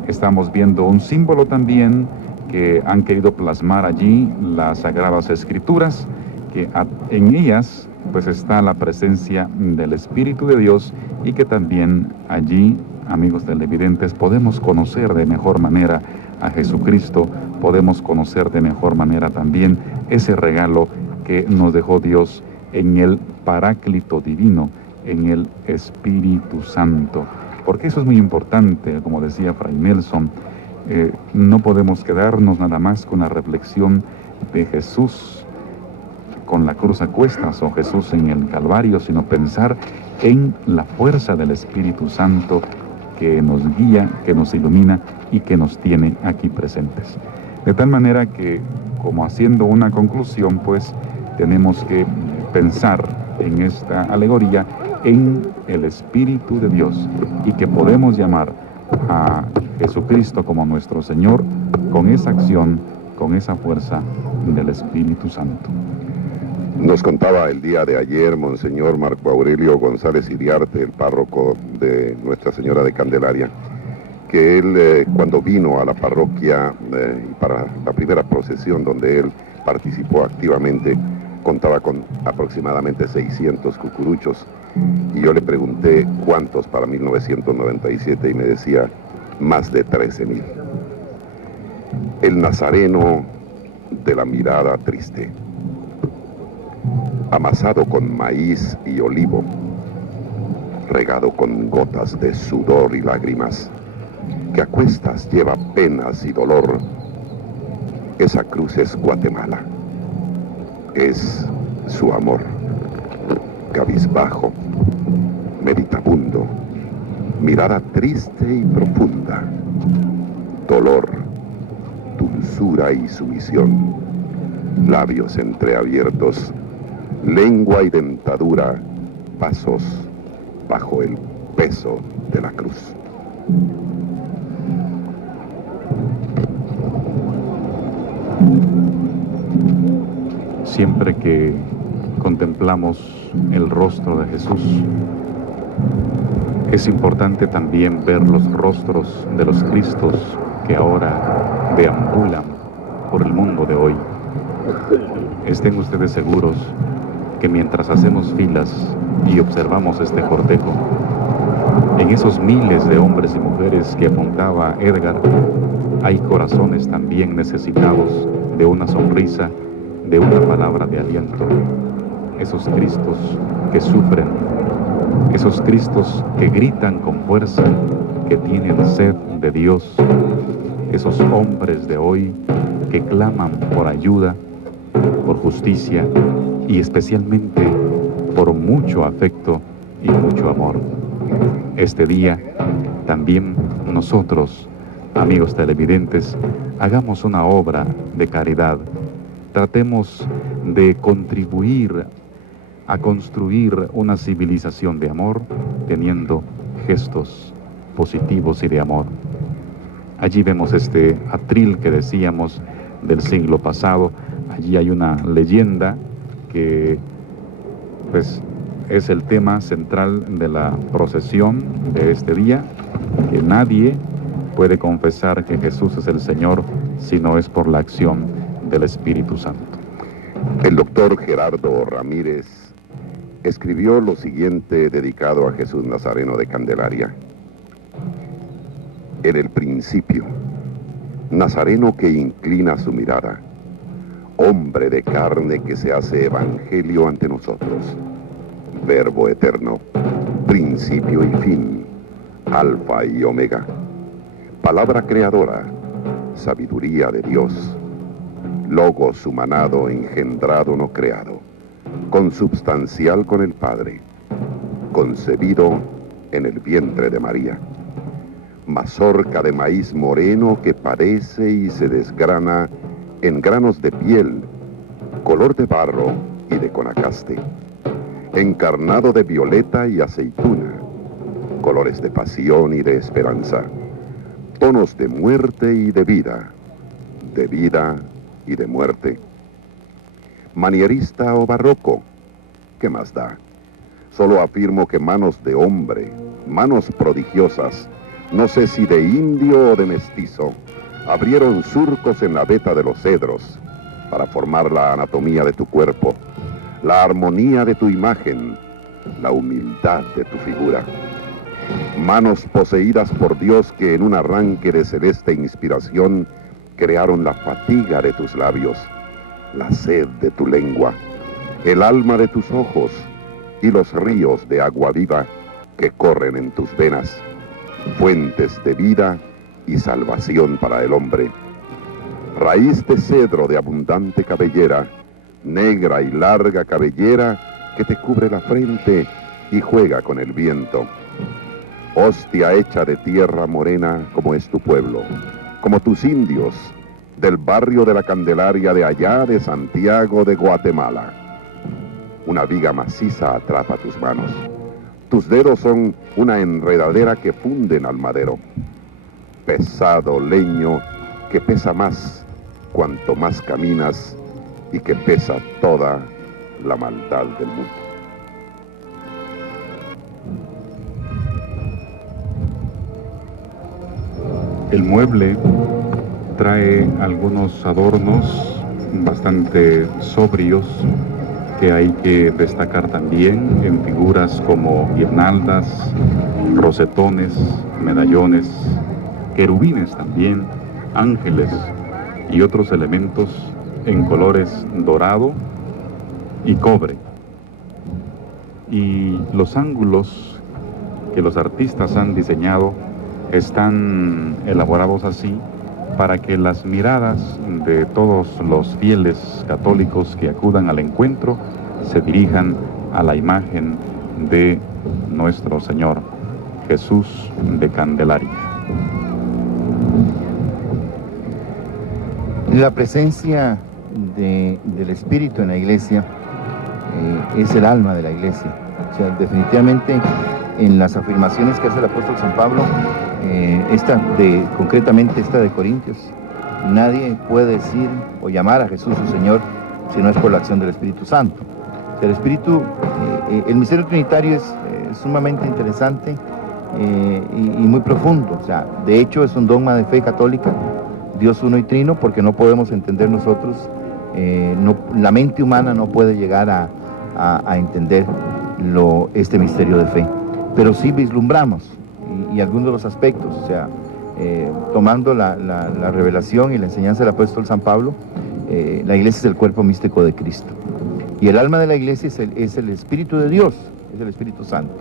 estamos viendo un símbolo también que han querido plasmar allí las Sagradas Escrituras, que en ellas pues está la presencia del Espíritu de Dios, y que también allí, amigos televidentes, podemos conocer de mejor manera a Jesucristo, podemos conocer de mejor manera también ese regalo que nos dejó Dios en el Paráclito Divino, en el Espíritu Santo. Porque eso es muy importante, como decía Fray Nelson, no podemos quedarnos nada más con la reflexión de Jesús con la cruz a cuestas o Jesús en el Calvario, sino pensar en la fuerza del Espíritu Santo que nos guía, que nos ilumina y que nos tiene aquí presentes. De tal manera que, como haciendo una conclusión, pues tenemos que pensar en esta alegoría en el Espíritu de Dios, y que podemos llamar a Jesucristo como nuestro Señor con esa acción, con esa fuerza del Espíritu Santo. Nos contaba el día de ayer Monseñor Marco Aurelio González Iriarte, el párroco de Nuestra Señora de Candelaria, que él cuando vino a la parroquia para la primera procesión donde él participó activamente, contaba con aproximadamente 600 cucuruchos, y yo le pregunté cuántos para 1997 y me decía más de 13,000. El nazareno de la mirada triste, amasado con maíz y olivo, regado con gotas de sudor y lágrimas, que a cuestas lleva penas y dolor. Esa cruz es Guatemala, es su amor, cabizbajo, meditabundo, mirada triste y profunda, dolor, dulzura y sumisión, labios entreabiertos, lengua y dentadura, pasos bajo el peso de la cruz. Siempre que contemplamos el rostro de Jesús, es importante también ver los rostros de los Cristos que ahora deambulan por el mundo de hoy. Estén ustedes seguros que mientras hacemos filas y observamos este cortejo, en esos miles de hombres y mujeres que apuntaba Edgar, hay corazones también necesitados de una sonrisa, de una palabra de aliento. Esos Cristos que sufren, esos Cristos que gritan con fuerza, que tienen sed de Dios, esos hombres de hoy que claman por ayuda, por justicia y especialmente por mucho afecto y mucho amor. Este día también nosotros, amigos televidentes, hagamos una obra de caridad. Tratemos de contribuir a construir una civilización de amor, teniendo gestos positivos y de amor. Allí vemos este atril que decíamos del siglo pasado. Allí hay una leyenda que pues es el tema central de la procesión de este día, que nadie puede confesar que Jesús es el Señor si no es por la acción del Espíritu Santo. El doctor Gerardo Ramírez escribió lo siguiente dedicado a Jesús Nazareno de Candelaria. En el principio, Nazareno que inclina su mirada, hombre de carne que se hace evangelio ante nosotros, Verbo eterno, principio y fin, alfa y omega, palabra creadora, sabiduría de Dios, logos humanado, engendrado no creado, consubstancial con el Padre, concebido en el vientre de María, mazorca de maíz moreno que padece y se desgrana en granos de piel, color de barro y de conacaste, encarnado de violeta y aceituna, colores de pasión y de esperanza, tonos de muerte y de vida y de muerte. Manierista o barroco, ¿qué más da? Solo afirmo que manos de hombre, manos prodigiosas, no sé si de indio o de mestizo, abrieron surcos en la veta de los cedros para formar la anatomía de tu cuerpo, la armonía de tu imagen, la humildad de tu figura. Manos poseídas por Dios que en un arranque de celeste inspiración crearon la fatiga de tus labios, la sed de tu lengua, el alma de tus ojos y los ríos de agua viva que corren en tus venas, fuentes de vida y salvación para el hombre. Raíz de cedro de abundante cabellera, negra y larga cabellera que te cubre la frente y juega con el viento. Hostia hecha de tierra morena como es tu pueblo, como tus indios, del barrio de la Candelaria de allá de Santiago de Guatemala. Una viga maciza atrapa tus manos. Tus dedos son una enredadera que funden al madero. Pesado leño que pesa más cuanto más caminas y que pesa toda la maldad del mundo. El mueble trae algunos adornos bastante sobrios que hay que destacar también en figuras como guirnaldas, rosetones, medallones, querubines también, ángeles y otros elementos en colores dorado y cobre. Y los ángulos que los artistas han diseñado están elaborados así para que las miradas de todos los fieles católicos que acudan al encuentro se dirijan a la imagen de nuestro Señor Jesús de Candelaria. La presencia del Espíritu en la iglesia es el alma de la iglesia. O sea, definitivamente en las afirmaciones que hace el apóstol San Pablo, concretamente esta de Corintios, nadie puede decir o llamar a Jesús su Señor si no es por la acción del Espíritu Santo. O sea, el misterio trinitario es sumamente interesante y muy profundo. O sea, de hecho es un dogma de fe católica, Dios uno y trino, porque no podemos entender nosotros, la mente humana no puede llegar a entender este misterio de fe, pero sí vislumbramos y algunos de los aspectos, o sea, tomando la revelación y la enseñanza del apóstol San Pablo, la iglesia es el cuerpo místico de Cristo. Y el alma de la iglesia es el Espíritu de Dios, es el Espíritu Santo.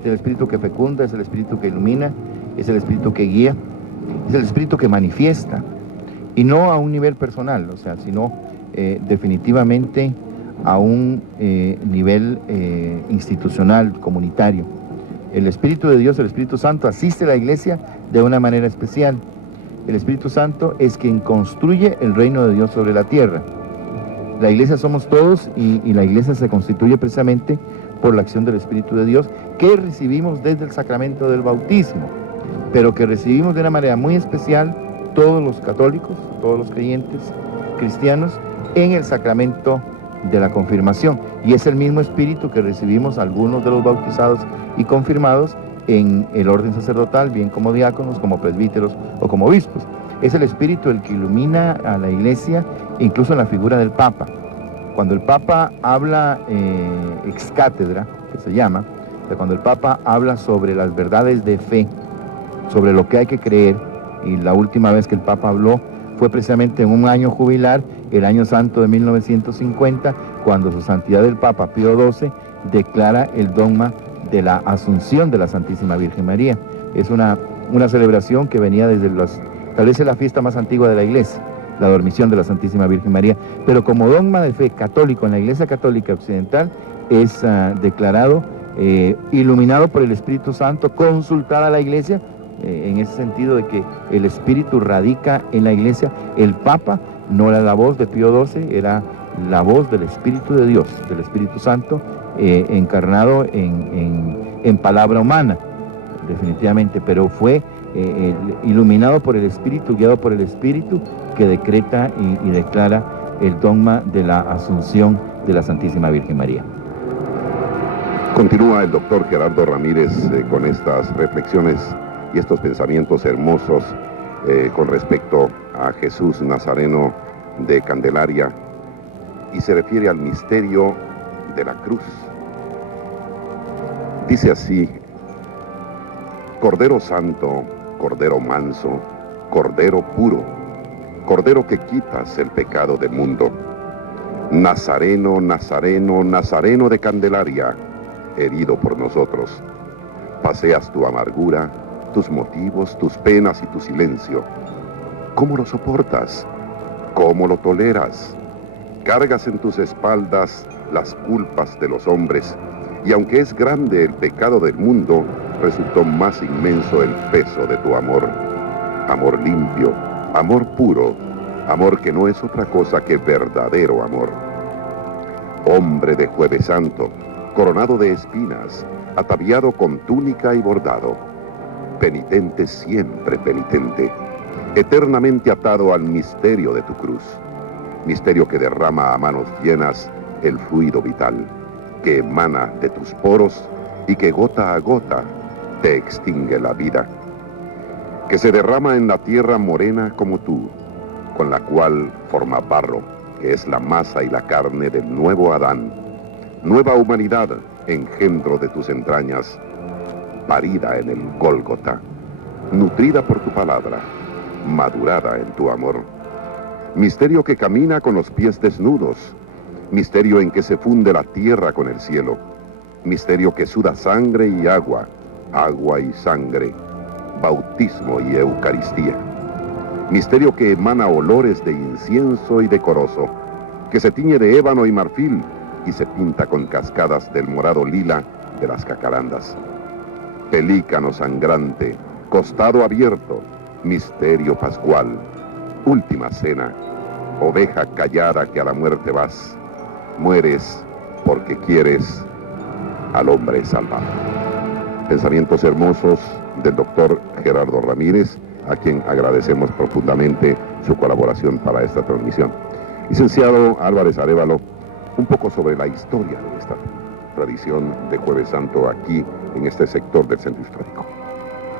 Es el Espíritu que fecunda, es el Espíritu que ilumina, es el Espíritu que guía, es el Espíritu que manifiesta. Y no a un nivel personal, o sea, sino definitivamente a un nivel institucional, comunitario. El Espíritu de Dios, el Espíritu Santo, asiste a la iglesia de una manera especial. El Espíritu Santo es quien construye el reino de Dios sobre la tierra. La iglesia somos todos y la iglesia se constituye precisamente por la acción del Espíritu de Dios que recibimos desde el sacramento del bautismo, pero que recibimos de una manera muy especial todos los católicos, todos los creyentes cristianos en el sacramento de la confirmación. Y es el mismo Espíritu que recibimos algunos de los bautizados y confirmados en el orden sacerdotal, bien como diáconos, como presbíteros o como obispos. Es el Espíritu el que ilumina a la iglesia, incluso en la figura del Papa. Cuando el Papa habla ex cátedra, que se llama, o sea, cuando el Papa habla sobre las verdades de fe, sobre lo que hay que creer, y la última vez que el Papa habló fue precisamente en un año jubilar, el año santo de 1950, cuando su santidad el Papa Pío XII declara el dogma de la Asunción de la Santísima Virgen María. Es una celebración que venía desde tal vez es la fiesta más antigua de la Iglesia, la dormición de la Santísima Virgen María, pero como dogma de fe católico en la Iglesia Católica Occidental es declarado, iluminado por el Espíritu Santo, consultada a la Iglesia, en ese sentido de que el Espíritu radica en la Iglesia. El Papa no era la voz de Pío XII, era la voz del Espíritu de Dios, del Espíritu Santo, encarnado en palabra humana, definitivamente, pero fue iluminado por el Espíritu, guiado por el Espíritu, que decreta y declara el dogma de la Asunción de la Santísima Virgen María. Continúa el doctor Gerardo Ramírez con estas reflexiones y estos pensamientos hermosos con respecto a Jesús Nazareno de Candelaria, y se refiere al misterio de la cruz. Dice así: Cordero Santo, Cordero manso, Cordero puro, Cordero que quitas el pecado del mundo. Nazareno, Nazareno, Nazareno de Candelaria, herido por nosotros. Paseas tu amargura, tus motivos, tus penas y tu silencio. ¿Cómo lo soportas? ¿Cómo lo toleras? Cargas en tus espaldas las culpas de los hombres, y aunque es grande el pecado del mundo, resultó más inmenso el peso de tu amor. Amor limpio, amor puro, amor que no es otra cosa que verdadero amor. Hombre de Jueves Santo, coronado de espinas, ataviado con túnica y bordado, penitente siempre penitente, eternamente atado al misterio de tu cruz, misterio que derrama a manos llenas el fluido vital, que emana de tus poros y que gota a gota te extingue la vida, que se derrama en la tierra morena como tú, con la cual forma barro, que es la masa y la carne del nuevo Adán, nueva humanidad, engendro de tus entrañas, parida en el Gólgota, nutrida por tu palabra, madurada en tu amor. Misterio que camina con los pies desnudos, misterio en que se funde la tierra con el cielo, misterio que suda sangre y agua, agua y sangre, bautismo y Eucaristía. Misterio que emana olores de incienso y decoroso, que se tiñe de ébano y marfil y se pinta con cascadas del morado lila de las jacarandas. Pelícano sangrante, costado abierto, misterio pascual, última cena, oveja callada que a la muerte vas, mueres porque quieres al hombre salvado. Pensamientos hermosos del doctor Gerardo Ramírez, a quien agradecemos profundamente su colaboración para esta transmisión. Licenciado Álvarez Arévalo, un poco sobre la historia de esta tradición de Jueves Santo aquí en este sector del centro histórico.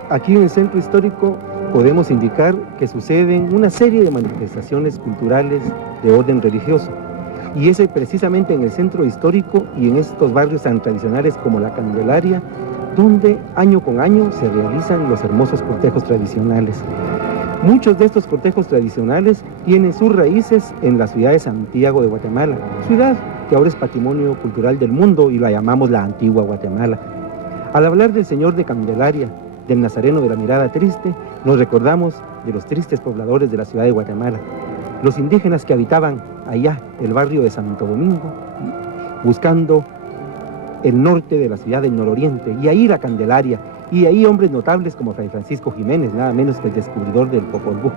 Aquí en el centro histórico podemos indicar que suceden una serie de manifestaciones culturales de orden religioso, y es precisamente en el centro histórico y en estos barrios tan tradicionales como la Candelaria, donde año con año se realizan los hermosos cortejos tradicionales. Muchos de estos cortejos tradicionales tienen sus raíces en la ciudad de Santiago de Guatemala, ciudad que ahora es patrimonio cultural del mundo y la llamamos la antigua Guatemala. Al hablar del Señor de Candelaria, del Nazareno de la mirada triste, nos recordamos de los tristes pobladores de la ciudad de Guatemala, los indígenas que habitaban allá, el barrio de Santo Domingo, buscando el norte de la ciudad del nororiente, y ahí la Candelaria, y ahí hombres notables como Fray Francisco Jiménez, nada menos que el descubridor del Popol Vuh.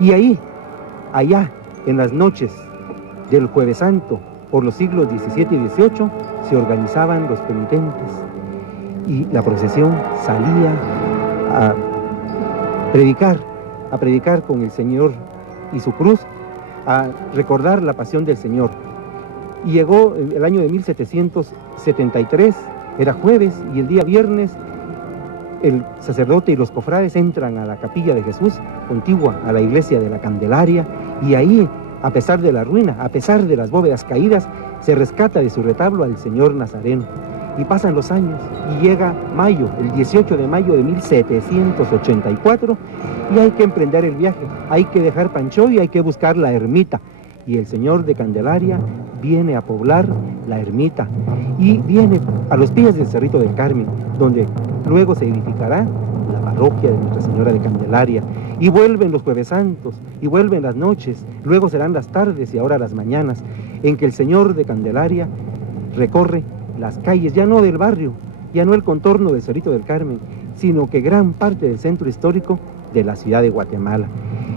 Y ahí, allá, en las noches del Jueves Santo, por los siglos XVII y XVIII, se organizaban los penitentes, y la procesión salía a predicar con el Señor y su cruz, a recordar la pasión del Señor. Y llegó el año de 1773, era jueves, y el día viernes el sacerdote y los cofrades entran a la capilla de Jesús, contigua a la iglesia de la Candelaria, y ahí, a pesar de la ruina, a pesar de las bóvedas caídas, se rescata de su retablo al Señor Nazareno. Y pasan los años y llega mayo, el 18 de mayo de 1784, y hay que emprender el viaje, hay que dejar Panchoy y hay que buscar la ermita. Y el señor de Candelaria viene a poblar la ermita y viene a los pies del Cerrito del Carmen, donde luego se edificará la parroquia de Nuestra Señora de Candelaria. Y vuelven los Jueves Santos, y vuelven las noches, luego serán las tardes y ahora las mañanas, en que el señor de Candelaria recorre las calles, ya no del barrio, ya no el contorno del Cerrito del Carmen, sino que gran parte del centro histórico de la ciudad de Guatemala.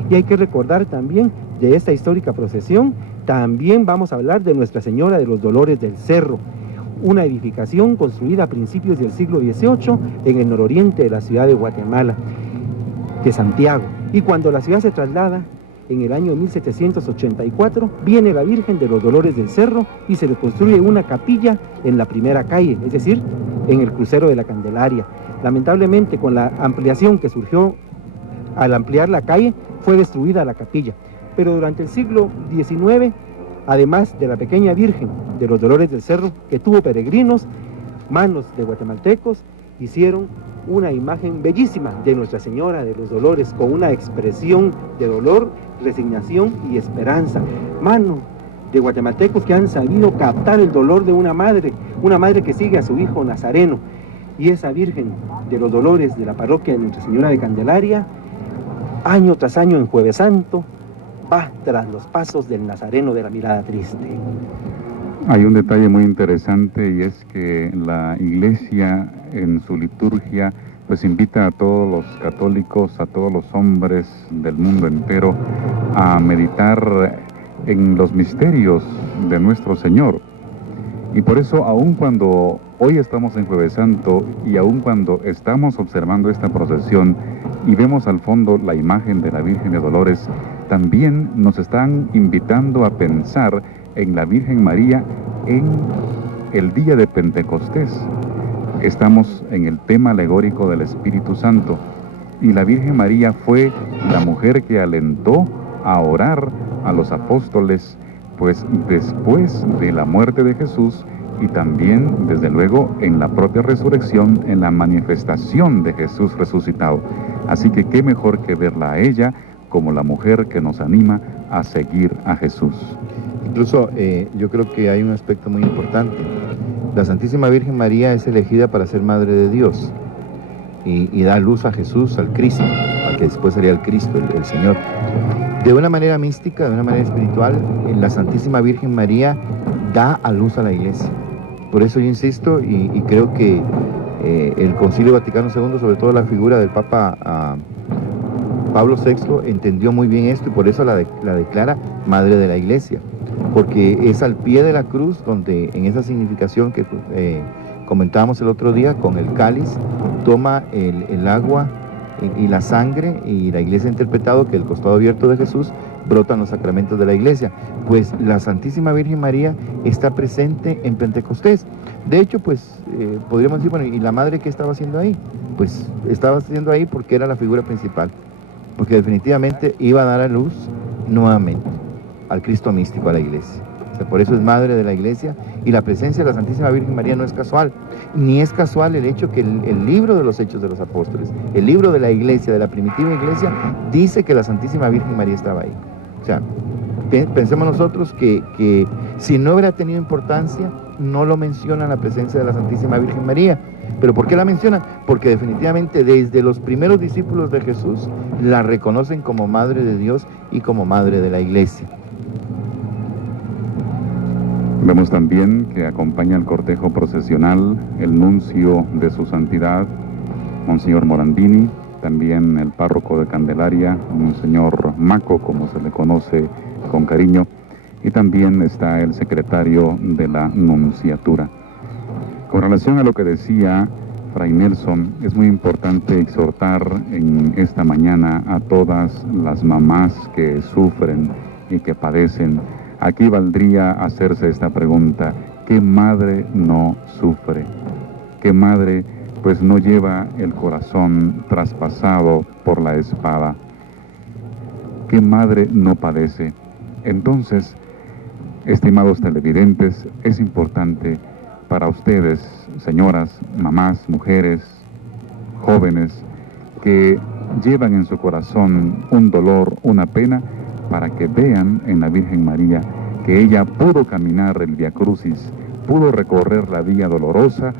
Y hay que recordar también de esta histórica procesión, también vamos a hablar de Nuestra Señora de los Dolores del Cerro, una edificación construida a principios del siglo XVIII en el nororiente de la ciudad de Guatemala, de Santiago. Y cuando la ciudad se traslada, en el año 1784, viene la Virgen de los Dolores del Cerro y se le construye una capilla en la primera calle, es decir, en el crucero de la Candelaria. Lamentablemente, con la ampliación que surgió al ampliar la calle, fue destruida la capilla. Pero durante el siglo XIX, además de la pequeña Virgen de los Dolores del Cerro, que tuvo peregrinos, manos de guatemaltecos, hicieron una imagen bellísima de Nuestra Señora de los Dolores, con una expresión de dolor, resignación y esperanza. Manos de guatemaltecos que han sabido captar el dolor de una madre que sigue a su hijo Nazareno. Y esa Virgen de los Dolores de la parroquia de Nuestra Señora de Candelaria, año tras año en Jueves Santo, va tras los pasos del Nazareno de la mirada triste. Hay un detalle muy interesante y es que la Iglesia en su liturgia pues invita a todos los católicos, a todos los hombres del mundo entero a meditar en los misterios de nuestro Señor. Y por eso, aun cuando hoy estamos en Jueves Santo y aun cuando estamos observando esta procesión y vemos al fondo la imagen de la Virgen de Dolores, también nos están invitando a pensar en la Virgen María en el día de Pentecostés. Estamos en el tema alegórico del Espíritu Santo y la Virgen María fue la mujer que alentó a orar a los apóstoles, pues después de la muerte de Jesús y también, desde luego, en la propia resurrección, en la manifestación de Jesús resucitado. Así que qué mejor que verla a ella como la mujer que nos anima a seguir a Jesús. Incluso yo creo que hay un aspecto muy importante. La Santísima Virgen María es elegida para ser Madre de Dios y da luz a Jesús, al Cristo, al que después sería el Cristo, el Señor. De una manera mística, de una manera espiritual, la Santísima Virgen María da a luz a la Iglesia. Por eso yo insisto y creo que el Concilio Vaticano II, sobre todo la figura del Papa Pablo VI, entendió muy bien esto y por eso la declara Madre de la Iglesia. Porque es al pie de la cruz donde, en esa significación que comentábamos el otro día, con el cáliz, toma el agua y la sangre, y la Iglesia ha interpretado que el costado abierto de Jesús brotan los sacramentos de la Iglesia. Pues la Santísima Virgen María está presente en Pentecostés. De hecho, pues podríamos decir, bueno, ¿y la madre qué estaba haciendo ahí? Pues estaba haciendo ahí porque era la figura principal, porque definitivamente iba a dar a luz nuevamente al Cristo místico, a la Iglesia. O sea, por eso es Madre de la Iglesia, y la presencia de la Santísima Virgen María no es casual, ni es casual el hecho que el libro de los Hechos de los Apóstoles, el libro de la Iglesia, de la primitiva Iglesia, dice que la Santísima Virgen María estaba ahí. O sea, pensemos nosotros que si no hubiera tenido importancia, no lo menciona la presencia de la Santísima Virgen María. ¿Pero por qué la mencionan? Porque definitivamente desde los primeros discípulos de Jesús la reconocen como Madre de Dios y como Madre de la Iglesia. Vemos también que acompaña el cortejo procesional el nuncio de su santidad, Monseñor Morandini, también el párroco de Candelaria, Monseñor Maco, como se le conoce con cariño, y también está el secretario de la nunciatura. Con relación a lo que decía Fray Nelson, es muy importante exhortar en esta mañana a todas las mamás que sufren y que padecen. Aquí valdría hacerse esta pregunta: ¿qué madre no sufre? ¿Qué madre pues no lleva el corazón traspasado por la espada? ¿Qué madre no padece? Entonces, estimados televidentes, es importante para ustedes, señoras, mamás, mujeres, jóvenes, que llevan en su corazón un dolor, una pena, para que vean en la Virgen María que ella pudo caminar el Vía Crucis, pudo recorrer la Vía Dolorosa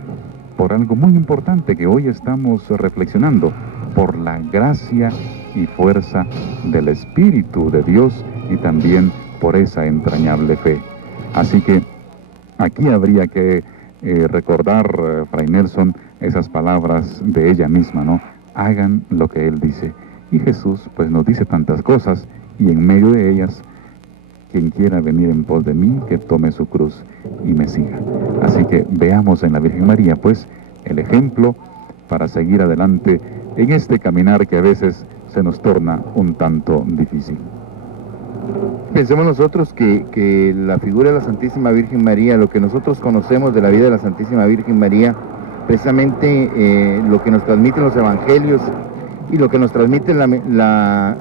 por algo muy importante que hoy estamos reflexionando, por la gracia y fuerza del Espíritu de Dios y también por esa entrañable fe. Así que aquí habría que recordar, Fray Nelson, esas palabras de ella misma, ¿no? Hagan lo que Él dice. Y Jesús pues nos dice tantas cosas, y en medio de ellas, quien quiera venir en pos de mí, que tome su cruz y me siga. Así que veamos en la Virgen María pues el ejemplo para seguir adelante en este caminar que a veces se nos torna un tanto difícil. Pensemos nosotros que la figura de la Santísima Virgen María, lo que nosotros conocemos de la vida de la Santísima Virgen María, precisamente lo que nos transmiten los evangelios y lo que nos transmite la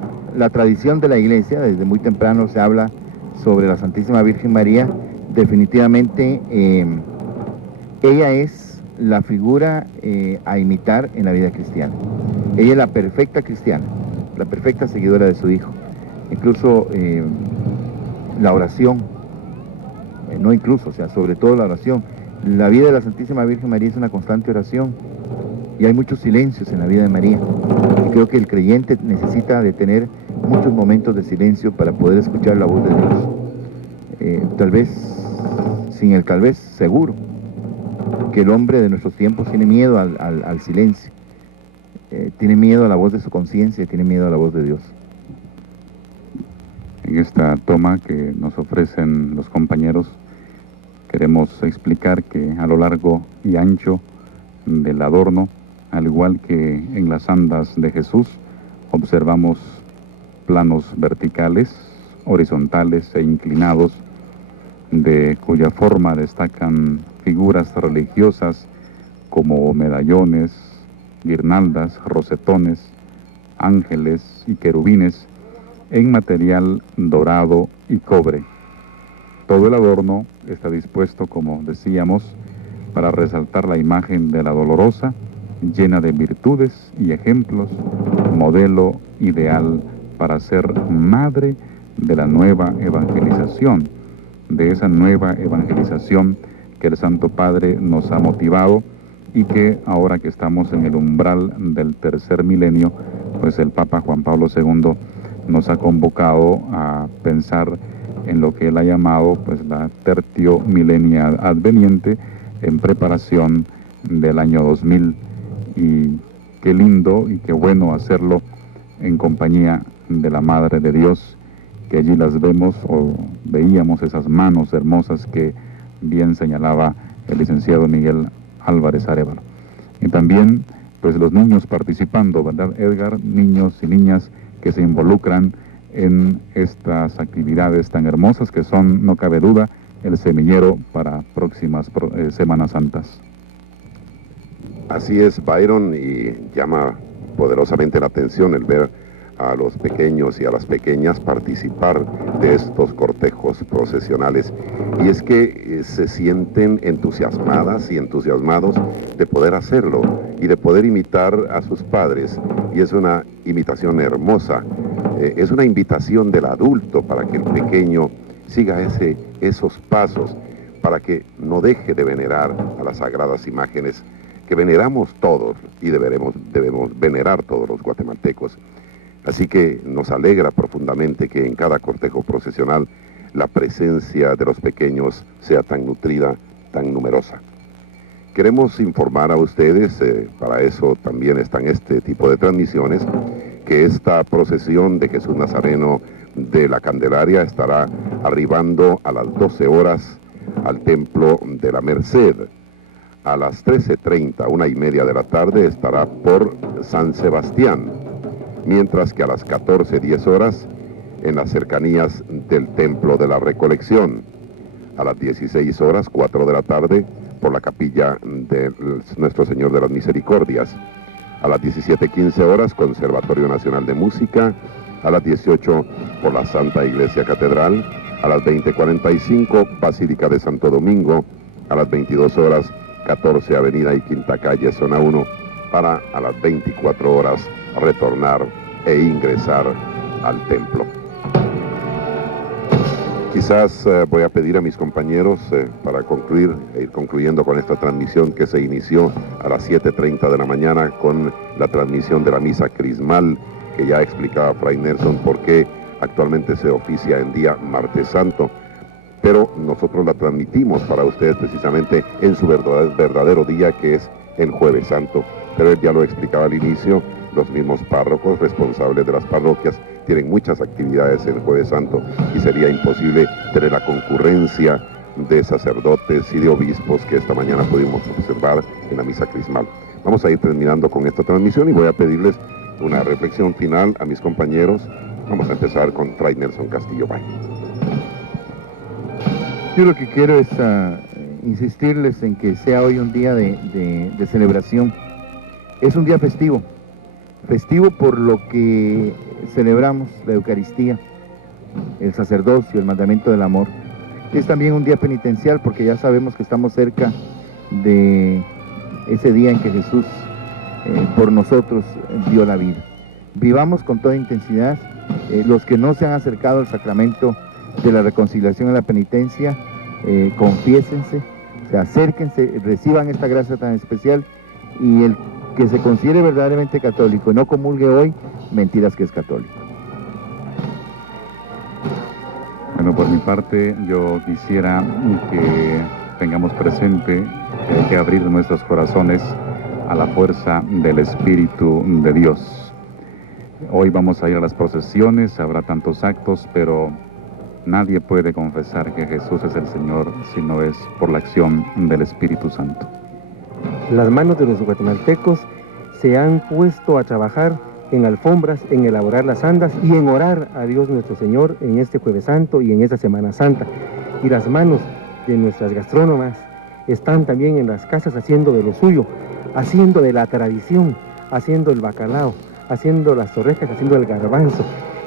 tradición de la Iglesia, desde muy temprano se habla sobre la Santísima Virgen María. Definitivamente ella es la figura a imitar en la vida cristiana. Ella es la perfecta cristiana, la perfecta seguidora de su Hijo. Incluso la oración, sobre todo la oración. La vida de la Santísima Virgen María es una constante oración y hay muchos silencios en la vida de María. Y creo que el creyente necesita de tener muchos momentos de silencio para poder escuchar la voz de Dios. Tal vez, seguro, que el hombre de nuestros tiempos tiene miedo al silencio, tiene miedo a la voz de su conciencia, tiene miedo a la voz de Dios. En esta toma que nos ofrecen los compañeros, queremos explicar que a lo largo y ancho del adorno, al igual que en las andas de Jesús, observamos planos verticales, horizontales e inclinados, de cuya forma destacan figuras religiosas como medallones, guirnaldas, rosetones, ángeles y querubines, en material dorado y cobre. Todo el adorno está dispuesto, como decíamos, para resaltar la imagen de la Dolorosa, llena de virtudes y ejemplos, modelo ideal para ser madre de la nueva evangelización, de esa nueva evangelización que el Santo Padre nos ha motivado y que ahora que estamos en el umbral del tercer milenio, pues el Papa Juan Pablo II nos ha convocado a pensar en lo que él ha llamado pues la Tertio Millenia Adveniente, en preparación del año 2000, y qué lindo y qué bueno hacerlo en compañía de la Madre de Dios, que allí las vemos, o veíamos esas manos hermosas que bien señalaba el licenciado Miguel Álvarez Arévalo. Y también pues los niños participando, ¿verdad, Edgar? Niños y niñas que se involucran en estas actividades tan hermosas que son, no cabe duda, el semillero para próximas Semanas Santas. Así es, Byron, y llama poderosamente la atención el ver a los pequeños y a las pequeñas participar de estos cortejos procesionales. Y es que se sienten entusiasmadas y entusiasmados de poder hacerlo y de poder imitar a sus padres. Y es una imitación hermosa, es una invitación del adulto para que el pequeño siga esos pasos, para que no deje de venerar a las sagradas imágenes que veneramos todos y debemos venerar todos los guatemaltecos. Así que nos alegra profundamente que en cada cortejo procesional la presencia de los pequeños sea tan nutrida, tan numerosa. Queremos informar a ustedes, para eso también están este tipo de transmisiones, que esta procesión de Jesús Nazareno de la Candelaria estará arribando a las 12 horas al Templo de la Merced. A las 13:30, 1:30 de la tarde, estará por San Sebastián, mientras que a las 14:10 horas en las cercanías del Templo de la Recolección. A las 16 horas, 4 de la tarde, por la capilla de Nuestro Señor de las Misericordias. A las 17:15 horas, Conservatorio Nacional de Música. A las 18, por la Santa Iglesia Catedral. A las 20:45, Basílica de Santo Domingo. a las 22 horas, 14 Avenida y Quinta Calle, Zona 1, para a las 24 horas retornar e ingresar al templo. Quizás voy a pedir a mis compañeros para concluir e ir concluyendo con esta transmisión que se inició a las 7:30 de la mañana con la transmisión de la misa crismal, que ya explicaba Fray Nelson por qué actualmente se oficia en día martes santo, pero nosotros la transmitimos para ustedes precisamente en su verdadero día, que es el jueves santo. Pero él ya lo explicaba al inicio, los mismos párrocos responsables de las parroquias tienen muchas actividades el jueves santo y sería imposible tener la concurrencia de sacerdotes y de obispos que esta mañana pudimos observar en la misa crismal. Vamos a ir terminando con esta transmisión y voy a pedirles una reflexión final a mis compañeros. Vamos a empezar con Fray Nelson Castillo Bay. Yo lo que quiero es insistirles en que sea hoy un día de celebración. Es un día festivo. Festivo por lo que celebramos, la Eucaristía, el sacerdocio, el mandamiento del amor. Es también un día penitencial porque ya sabemos que estamos cerca de ese día en que Jesús por nosotros dio la vida. Vivamos con toda intensidad. Los que no se han acercado al sacramento de la reconciliación y la penitencia, confiésense, acérquense, reciban esta gracia tan especial, y el que se considere verdaderamente católico y no comulgue hoy, mentiras que es católico. Bueno, por mi parte, yo quisiera que tengamos presente que hay que abrir nuestros corazones a la fuerza del Espíritu de Dios. Hoy vamos a ir a las procesiones, habrá tantos actos, pero nadie puede confesar que Jesús es el Señor si no es por la acción del Espíritu Santo. Las manos de los guatemaltecos se han puesto a trabajar en alfombras, en elaborar las andas y en orar a Dios nuestro Señor en este Jueves Santo y en esta Semana Santa. Y las manos de nuestras gastrónomas están también en las casas haciendo de lo suyo, haciendo de la tradición, haciendo el bacalao, haciendo las torrejas, haciendo el garbanzo.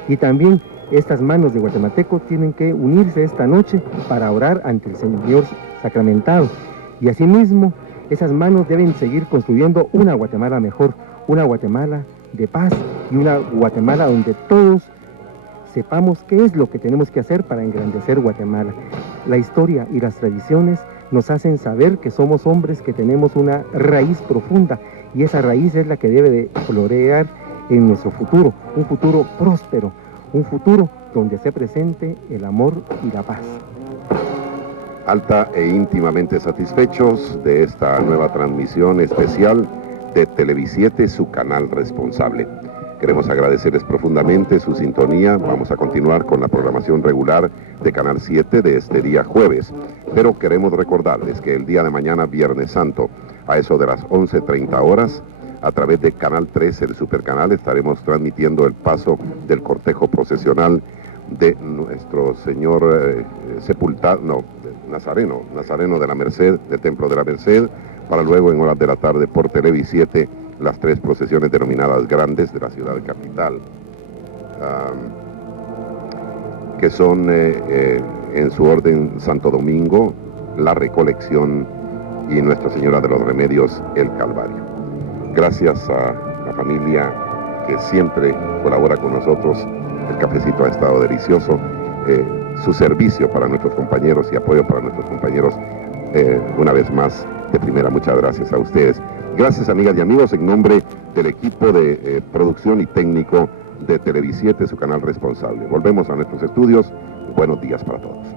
Y también estas manos de guatemaltecos tienen que unirse esta noche para orar ante el Señor sacramentado. Y asimismo, esas manos deben seguir construyendo una Guatemala mejor, una Guatemala de paz y una Guatemala donde todos sepamos qué es lo que tenemos que hacer para engrandecer Guatemala. La historia y las tradiciones nos hacen saber que somos hombres que tenemos una raíz profunda, y esa raíz es la que debe de florear en nuestro futuro, un futuro próspero, un futuro donde esté presente el amor y la paz. Alta e íntimamente satisfechos de esta nueva transmisión especial de Televisiete, su canal responsable. Queremos agradecerles profundamente su sintonía. Vamos a continuar con la programación regular de Canal 7 de este día jueves, pero queremos recordarles que el día de mañana, Viernes Santo, a eso de las 11:30 horas, a través de Canal 3, el supercanal, estaremos transmitiendo el paso del cortejo procesional de nuestro Señor Nazareno de la Merced, del Templo de la Merced, para luego en horas de la tarde por Televisiete las 3 procesiones denominadas grandes de la ciudad capital, que son en su orden Santo Domingo, La Recolección y Nuestra Señora de los Remedios, el Calvario. Gracias a la familia que siempre colabora con nosotros. El cafecito ha estado delicioso. Su servicio para nuestros compañeros y apoyo para nuestros compañeros, una vez más, de primera, muchas gracias a ustedes. Gracias, amigas y amigos, en nombre del equipo de producción y técnico de Televisiete, su canal responsable. Volvemos a nuestros estudios. Buenos días para todos.